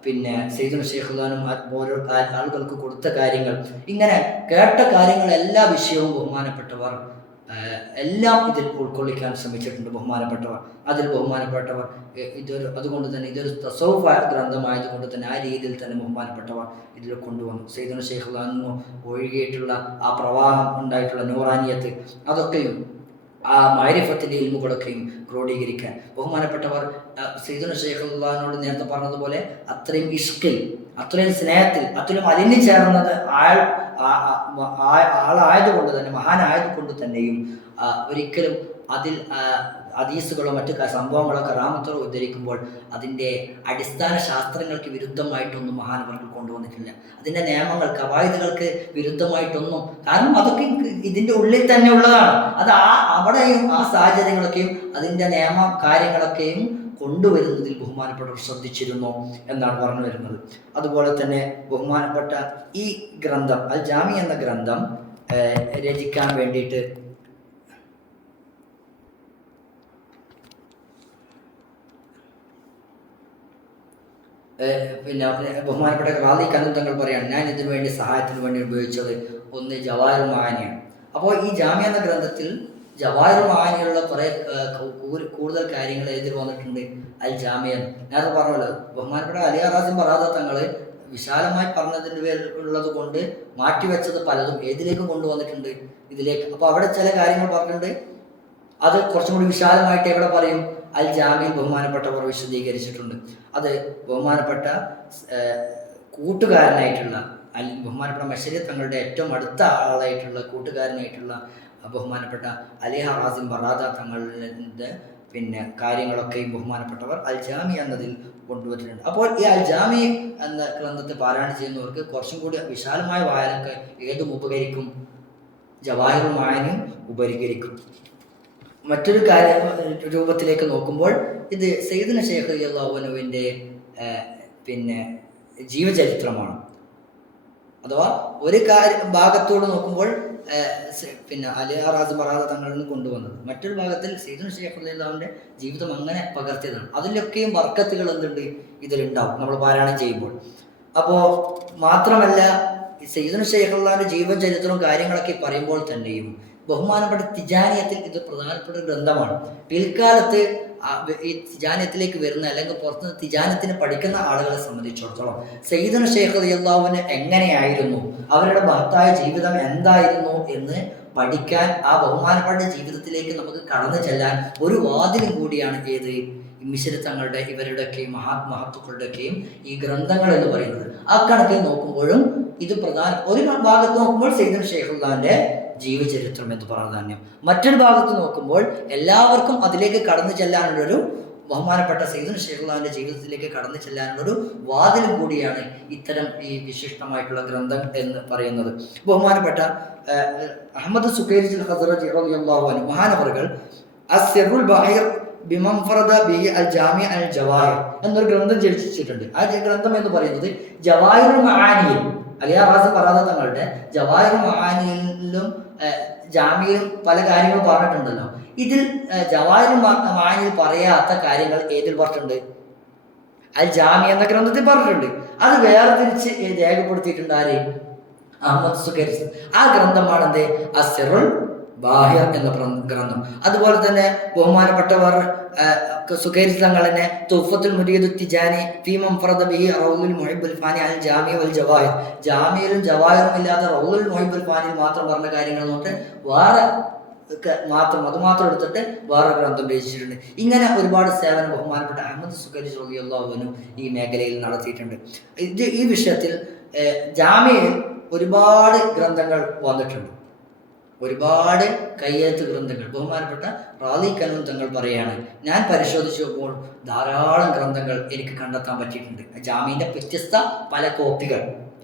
പിന്നെ സയ്യിദുനാ ശൈഖ് റളിയല്ലാഹു ഓരോ ആളുകൾക്ക് കൊടുത്ത കാര്യങ്ങൾ, ഇങ്ങനെ കേട്ട കാര്യങ്ങൾ, എല്ലാ വിഷയവും ബഹുമാനപ്പെട്ടവർ എല്ലാം ഇതിൽ ഉൾക്കൊള്ളിക്കാൻ ശ്രമിച്ചിട്ടുണ്ട് ബഹുമാനപ്പെട്ടവർ. അതിൽ ബഹുമാനപ്പെട്ടവർ അതുകൊണ്ട് തന്നെ ഇതൊരു തസവുഫ് ഗ്രന്ഥമായതുകൊണ്ട് തന്നെ ആ രീതിയിൽ തന്നെ ബഹുമാനപ്പെട്ടവർ ഇതിൽ കൊണ്ടുവന്നു. സയ്യിദുനാ ശൈഖ് റളിയല്ലാഹു ഒഴുകിയിട്ടുള്ള ആ പ്രവാഹം ഉണ്ടായിട്ടുള്ള നൂറാനിയത്ത്, അതൊക്കെയും ആ മഅരിഫത്തിൻ്റെ ഇൽമുകളൊക്കെയും ക്രോഡീകരിക്കാൻ ബഹുമാനപ്പെട്ടവർ സയ്യിദുനാ ശൈഖ് റളിയല്ലാഹുവിനോട് നേരത്തെ പറഞ്ഞതുപോലെ അത്രയും ഇഷ്കിൽ, അത്രയും സ്നേഹത്തിൽ, അത്രയും അലിഞ്ഞു ചേർന്നത് ആളായതുകൊണ്ട് തന്നെ, മഹാനായതുകൊണ്ട് തന്നെയും ഒരിക്കലും അതിൽ ഹദീസുകളോ മറ്റു സംഭവങ്ങളോ കറാമത്തോ ഉദ്ധരിക്കുമ്പോൾ അതിൻ്റെ അടിസ്ഥാന ശാസ്ത്രങ്ങൾക്ക് വിരുദ്ധമായിട്ടൊന്നും മഹാനവറുകൾ കൊണ്ടുവന്നിട്ടില്ല. അതിൻ്റെ നിയമങ്ങൾ, കവായിദുകൾക്ക് വിരുദ്ധമായിട്ടൊന്നും, കാരണം അതൊക്കെ ഇതിൻ്റെ ഉള്ളിൽ തന്നെ ഉള്ളതാണ്. അത് അവിടെയും ആ സാഹചര്യങ്ങളൊക്കെയും അതിൻ്റെ നിയമ കാര്യങ്ങളൊക്കെയും കൊണ്ടുവരുന്നതിൽ ബഹുമാനപ്പെട്ടവർ ശ്രദ്ധിച്ചിരുന്നു എന്നാണ് പറഞ്ഞു വരുന്നത്. അതുപോലെ തന്നെ ബഹുമാനപ്പെട്ട ഈ ഗ്രന്ഥം അൽ ജാമി എന്ന ഗ്രന്ഥം രചിക്കാൻ വേണ്ടിയിട്ട് പിന്നെ ബഹുമാനപ്പെട്ട റാദി കന്നുതങ്ങൾ പറയാണ്, ഞാൻ ഇതിനു വേണ്ടി സഹായത്തിന് വേണ്ടി ഉപയോഗിച്ചത് ഒന്ന് ജവാഹിർ മഅാനിയാണ്. അപ്പോൾ ഈ ജാമി എന്ന ഗ്രന്ഥത്തിൽ ജവാഹിർ മഅാനിയുള്ള കുറേ കൂടുതൽ കാര്യങ്ങൾ എഴുതി വന്നിട്ടുണ്ട് അൽ ജാമി എന്ന്. നേരത്തെ പറഞ്ഞല്ലോ, ബഹുമാനപ്പെട്ട അലി റാസിം ബറാദ തങ്ങൾ വിശാലമായി പറഞ്ഞതിൻ്റെ പേരുള്ളത് കൊണ്ട് മാറ്റിവെച്ചത് പലതും ഏതിലേക്ക് കൊണ്ടുവന്നിട്ടുണ്ട്, ഇതിലേക്ക്. അപ്പോൾ അവിടെ ചില കാര്യങ്ങൾ പറഞ്ഞിട്ടുണ്ട്, അത് കുറച്ചും കൂടി വിശാലമായിട്ട് എവിടെ പറയും, അൽ ജാമിയിൽ ബഹുമാനപ്പെട്ടവർ വിശദീകരിച്ചിട്ടുണ്ട്. അത് ബഹുമാനപ്പെട്ട കൂട്ടുകാരനായിട്ടുള്ള ബഹുമാനപ്പെട്ട മശ്ശരി തങ്ങളുടെ ഏറ്റവും അടുത്ത ആളായിട്ടുള്ള കൂട്ടുകാരനായിട്ടുള്ള ബഹുമാനപ്പെട്ട അലി ഹാസിം ബറാദ തങ്ങളുടെ കാര്യങ്ങളൊക്കെയും ബഹുമാനപ്പെട്ടവർ അൽ ജാമി എന്നതിൽ കൊണ്ടുവന്നിട്ടുണ്ട്. അപ്പോൾ ഈ അൽ ജാമി എന്ന ഗ്രന്ഥത്തെ പാരായണം ചെയ്യുന്നവർക്ക് കുറച്ചും കൂടി വിശാലമായ വായനക്ക് ഏതും ഉപകരിക്കും, ജവാഹിറുൽ മഅാനിയും ഉപകരിക്കും. മറ്റൊരു രൂപത്തിലേക്ക് നോക്കുമ്പോൾ ഇത് സയ്യിദുന ശൈഖ് റളിയല്ലാഹു അൻഹുവിൻ്റെ ജീവചരിത്രമാണ്. അഥവാ ഒരു ഭാഗത്തോട് നോക്കുമ്പോൾ അലി ഹാസിം ബറാദ തങ്ങളിൽ നിന്ന് കൊണ്ടുവന്നത്, മറ്റൊരു ഭാഗത്തിൽ സയ്യിദുന ശൈഖ് റളിയല്ലാഹുവിൻ്റെ ജീവിതം അങ്ങനെ പകർത്തിയതാണ്. അതിലൊക്കെയും ബർക്കത്തുകൾ എന്തുണ്ട് ഇതിലുണ്ടാവും നമ്മൾ പാരായണം ചെയ്യുമ്പോൾ. അപ്പോൾ മാത്രമല്ല സയ്യിദുന ശൈഖ് റളിയല്ലാഹുവിൻ്റെ ജീവചരിത്രവും കാര്യങ്ങളൊക്കെ പറയുമ്പോൾ തന്നെയും ബഹുമാനപ്പെട്ട തിജാനിയത്തിൽ ഇത് പ്രധാനപ്പെട്ട ഗ്രന്ഥമാണ്. പിൽക്കാലത്ത് ഈ തിജാനിയത്തിലേക്ക് വരുന്ന അല്ലെങ്കിൽ പുറത്തുനിന്ന് തിജാനിയത്തിന് പഠിക്കുന്ന ആളുകളെ സംബന്ധിച്ചിടത്തോളം സയ്യിദുന ശൈഖ് റളിയല്ലാഹു അൻഹു എങ്ങനെയായിരുന്നു, അവരുടെ മഹത്തായ ജീവിതം എന്തായിരുന്നു എന്ന് പഠിക്കാൻ, ആ ബഹുമാനപ്പെട്ട ജീവിതത്തിലേക്ക് നമുക്ക് കടന്നു ചെല്ലാൻ ഒരു വാതിലും കൂടിയാണ് ഏത് മിശ്രി തങ്ങളുടെ ഇവരുടെയൊക്കെയും മഹത്തുക്കളുടെയൊക്കെയും ഈ ഗ്രന്ഥങ്ങൾ എന്ന് പറയുന്നത്. ആ കണക്കിൽ നോക്കുമ്പോഴും ഇത് ഒരു ഭാഗത്ത് നോക്കുമ്പോൾ സയ്യിദുന ശൈഖ് റളിയല്ലാഹുവിൻ്റെ ജീവചരിത്രം എന്ന് പ്രാധാന്യം, മറ്റൊരു ഭാഗത്ത് നോക്കുമ്പോൾ എല്ലാവർക്കും അതിലേക്ക് കടന്നു ചെല്ലാനുള്ളൊരു ബഹുമാനപ്പെട്ട സയ്യിദുന ശൈഖ് റളിയല്ലാഹുവിൻ്റെ ജീവിതത്തിലേക്ക് കടന്നു ചെല്ലാനുള്ളൊരു വാതിലും കൂടിയാണ് ഇത്തരം ഈ വിശിഷ്ടമായിട്ടുള്ള ഗ്രന്ഥം എന്ന് പറയുന്നത്. ബഹുമാനപ്പെട്ട അഹ്മദ് സുഖൈരി ഖസ്റജി റളിയല്ലാഹു അൻഹു മഹാനവറുകൾ അസ്സിറുൽ ബഹീർ ബിമൻഫറദ ബിഹി അൽ ജാമി അൽ ജവാഹിർ എന്നൊരു ഗ്രന്ഥം രചിച്ചിട്ടുണ്ട്. ആ ഗ്രന്ഥം എന്ന് പറയുന്നത് ജവാഹിറുൽ മആനിയിൽ, അലി ഹാസിം ബറാദ തങ്ങളുടെ ജവാഹിറുൽ മആനിയിലും ജാമിയിലും പല കാര്യങ്ങളും പറഞ്ഞിട്ടുണ്ടല്ലോ. ഇതിൽ ജവാഹിറുൽ മആനിയിൽ പറയാത്ത കാര്യങ്ങൾ ഏതിൽ പറഞ്ഞിട്ടുണ്ട്? അൽ ജാമി എന്ന ഗ്രന്ഥത്തിൽ പറഞ്ഞിട്ടുണ്ട്. അത് വേർതിരിച്ച് രേഖപ്പെടുത്തിയിട്ടുണ്ട് ആര്? അഹ്മദ് സുഖൈരി. ആ ഗ്രന്ഥമാണ് എന്ത്? അസ്സിറുൽ ബാഹിർ എന്ന ഗ്രന്ഥം. അതുപോലെ തന്നെ ബഹുമാനപ്പെട്ടവർ സുഖൈരി തങ്ങളെ തുഹ്ഫത്തുൽ മുരീദ് തിജാനി ഫീ മൻഫറദ ബിഹി റൗലുൽ മുഹിബ്ബുൽ ഫാനി അൽ ജാമി വൽ ജവാഹിർ, ജാമിയിലും ജവാഹിറും ഇല്ലാത്ത റൗലുൽ മുഹിബ്ബുൽ ഫാനിയിൽ മാത്രം പറഞ്ഞ കാര്യങ്ങൾ നോട്ട് വേറെ മാത്രം എടുത്തിട്ട് വേറെ ഗ്രന്ഥം രചിച്ചിട്ടുണ്ട്. ഇങ്ങനെ ഒരുപാട് സേവനം ബഹുമാനപ്പെട്ട അഹ്മദ് സുഖൈരി റളിയല്ലാഹു അൻഹു ഈ മേഖലയിൽ നടത്തിയിട്ടുണ്ട്. ഈ വിഷയത്തിൽ ജാമിയിൽ ഒരുപാട് ഗ്രന്ഥങ്ങൾ വന്നിട്ടുണ്ട്, ഒരുപാട് കയ്യെഴുത്ത് ഗ്രന്ഥങ്ങൾ. ബഹുമാനപ്പെട്ട റാലി കനൂൻ തങ്ങൾ പറയാണ്, ഞാൻ പരിശോധിച്ചപ്പോൾ ധാരാളം ഗ്രന്ഥങ്ങൾ എനിക്ക് കണ്ടെത്താൻ പറ്റിയിട്ടുണ്ട്. ജാമീൻ്റെ വ്യത്യസ്ത പല കോപ്പികൾ,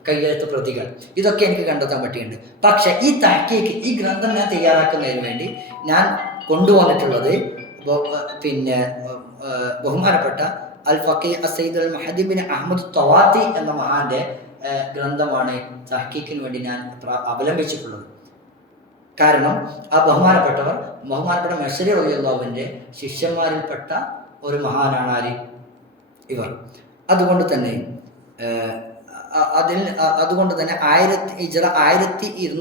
കയ്യെഴുത്ത് പ്രതികൾ, ഇതൊക്കെ എനിക്ക് കണ്ടെത്താൻ പറ്റിയിട്ടുണ്ട്. പക്ഷെ ഈ തഹ്ഖീഖ്, ഈ ഗ്രന്ഥം ഞാൻ തയ്യാറാക്കുന്നതിന് വേണ്ടി ഞാൻ കൊണ്ടുവന്നിട്ടുള്ളത് ബഹുമാനപ്പെട്ട അൽ ഫഖീഹ് സയ്യിദ് അൽ മഹദി ബിൻ അഹ്മദ് തവാത്തി എന്ന മഹാന്റെ ഗ്രന്ഥമാണ് തഹ്ഖീഖിന് വേണ്ടി ഞാൻ അവലംബിച്ചിട്ടുള്ളത്. കാരണം ആ ബഹുമാനപ്പെട്ട മശ്ശരി റളിയല്ലാഹുവിൻ്റെ ശിഷ്യന്മാരിൽപ്പെട്ട ഒരു മഹാനാണ് ആര്? ഇവർ. അതുകൊണ്ട് തന്നെ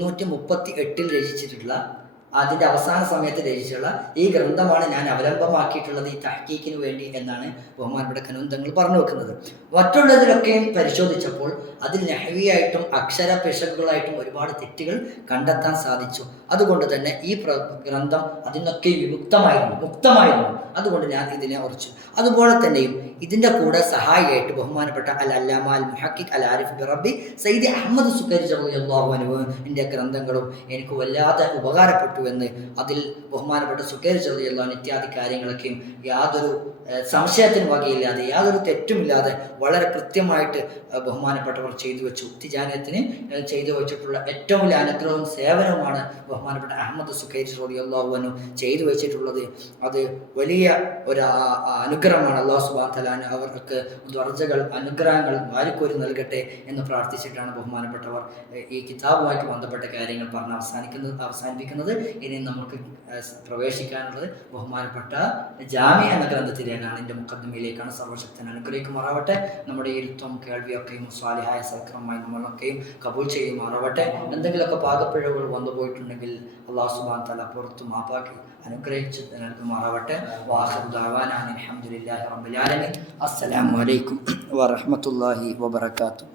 1238 രചിച്ചിട്ടുള്ള, അതിൻ്റെ അവസാന സമയത്ത് രചിച്ചുള്ള ഈ ഗ്രന്ഥമാണ് ഞാൻ അവലംബമാക്കിയിട്ടുള്ളത് ഈ തഹ്ഖീഖിന് വേണ്ടി എന്നാണ് ബഹുമാനപ്പെട്ട കനൂൻ തങ്ങൾ പറഞ്ഞു വെക്കുന്നത്. മറ്റുള്ളതിലൊക്കെയും പരിശോധിച്ചപ്പോൾ അതിൽ നഹ്വിയായിട്ടും അക്ഷര പിശകുകളായിട്ടും ഒരുപാട് തെറ്റുകൾ കണ്ടെത്താൻ സാധിച്ചു. അതുകൊണ്ട് തന്നെ ഈ ഗ്രന്ഥം അതിനൊക്കെ മുക്തമായിരുന്നു. അതുകൊണ്ട് ഞാൻ ഇതിനെ ഉറച്ചു. അതുപോലെ തന്നെയും ഇതിൻ്റെ കൂടെ സഹായിയായിട്ട് ബഹുമാനപ്പെട്ട അൽ അല്ലാമ അൽ മുഹഖിഖ് അൽ ആരിഫ് ബി റബ്ബി സയ്യിദ് അഹ്മദ് സുഖൈരി റളിയല്ലാഹു അൻഹുവിൻ്റെ ഗ്രന്ഥങ്ങളും എനിക്ക് വല്ലാതെ ഉപകാരപ്പെട്ടു എന്ന്, അതിൽ ബഹുമാനപ്പെട്ട സുഖൈരി റളിയല്ലാഹു അൻഹു ഇത്യാദി കാര്യങ്ങളൊക്കെയും യാതൊരു സംശയത്തിന് വകയില്ലാതെ, യാതൊരു തെറ്റുമില്ലാതെ വളരെ കൃത്യമായിട്ട് ബഹുമാനപ്പെട്ടവർ ചെയ്തു വെച്ചു. തിജാനിയത്തിന് ചെയ്തു വെച്ചിട്ടുള്ള ഏറ്റവും വലിയ അനുഗ്രഹവും സേവനവുമാണ് ബഹുമാനപ്പെട്ട അഹ്മദ് സുഖൈരി റളിയല്ലാഹു അൻഹു ചെയ്തു വെച്ചിട്ടുള്ളത്. അത് വലിയ ഒരു അനുഗ്രഹമാണ്. അല്ലാഹു സുബ്ഹാനഹു വ തആല അവർക്ക് ദർജകൾ, അനുഗ്രഹങ്ങൾ വാരിക്കോരി നൽകട്ടെ എന്ന് പ്രാർത്ഥിച്ചിട്ടാണ് ബഹുമാനപ്പെട്ടവർ ഈ കിതാബുമായിട്ട് ബന്ധപ്പെട്ട കാര്യങ്ങൾ പറഞ്ഞ് അവസാനിപ്പിക്കുന്നത്. ഇനി നമുക്ക് പ്രവേശിക്കാനുള്ളത് ബഹുമാനപ്പെട്ട ജാമി എന്ന ഗ്രന്ഥത്തിലേക്കാണ്, എൻ്റെ മുഖദ്ദിമയിലേക്കാണ്. സർവശക്തൻ അനുഗ്രഹിക്കുമാറാവട്ടെ. നമ്മുടെ ഇരുത്തം കേൾവിയൊക്കെയും സ്വാലിഹായ സൽക്രമമായി നമ്മളൊക്കെയും കബൂൽ ചെയ്യുമാറാവട്ടെ. എന്തെങ്കിലുമൊക്കെ പാകപ്പിഴവുകൾ വന്നുപോയിട്ടുണ്ടെങ്കിൽ അല്ലാഹു സുബ്ഹാനഹു വ തആല പുറത്ത് മാപ്പാക്കി അനുഗ്രഹിച്ച് നൽകുമാറാവട്ടെ. വാഖിറു ദഅവാനാ അൽഹംദുലില്ലാഹി റബ്ബിൽ ആലമീൻ. അസ്സലാമു അലൈക്കും വറഹ്മത്തുള്ളാഹി വബറകാതുഹു.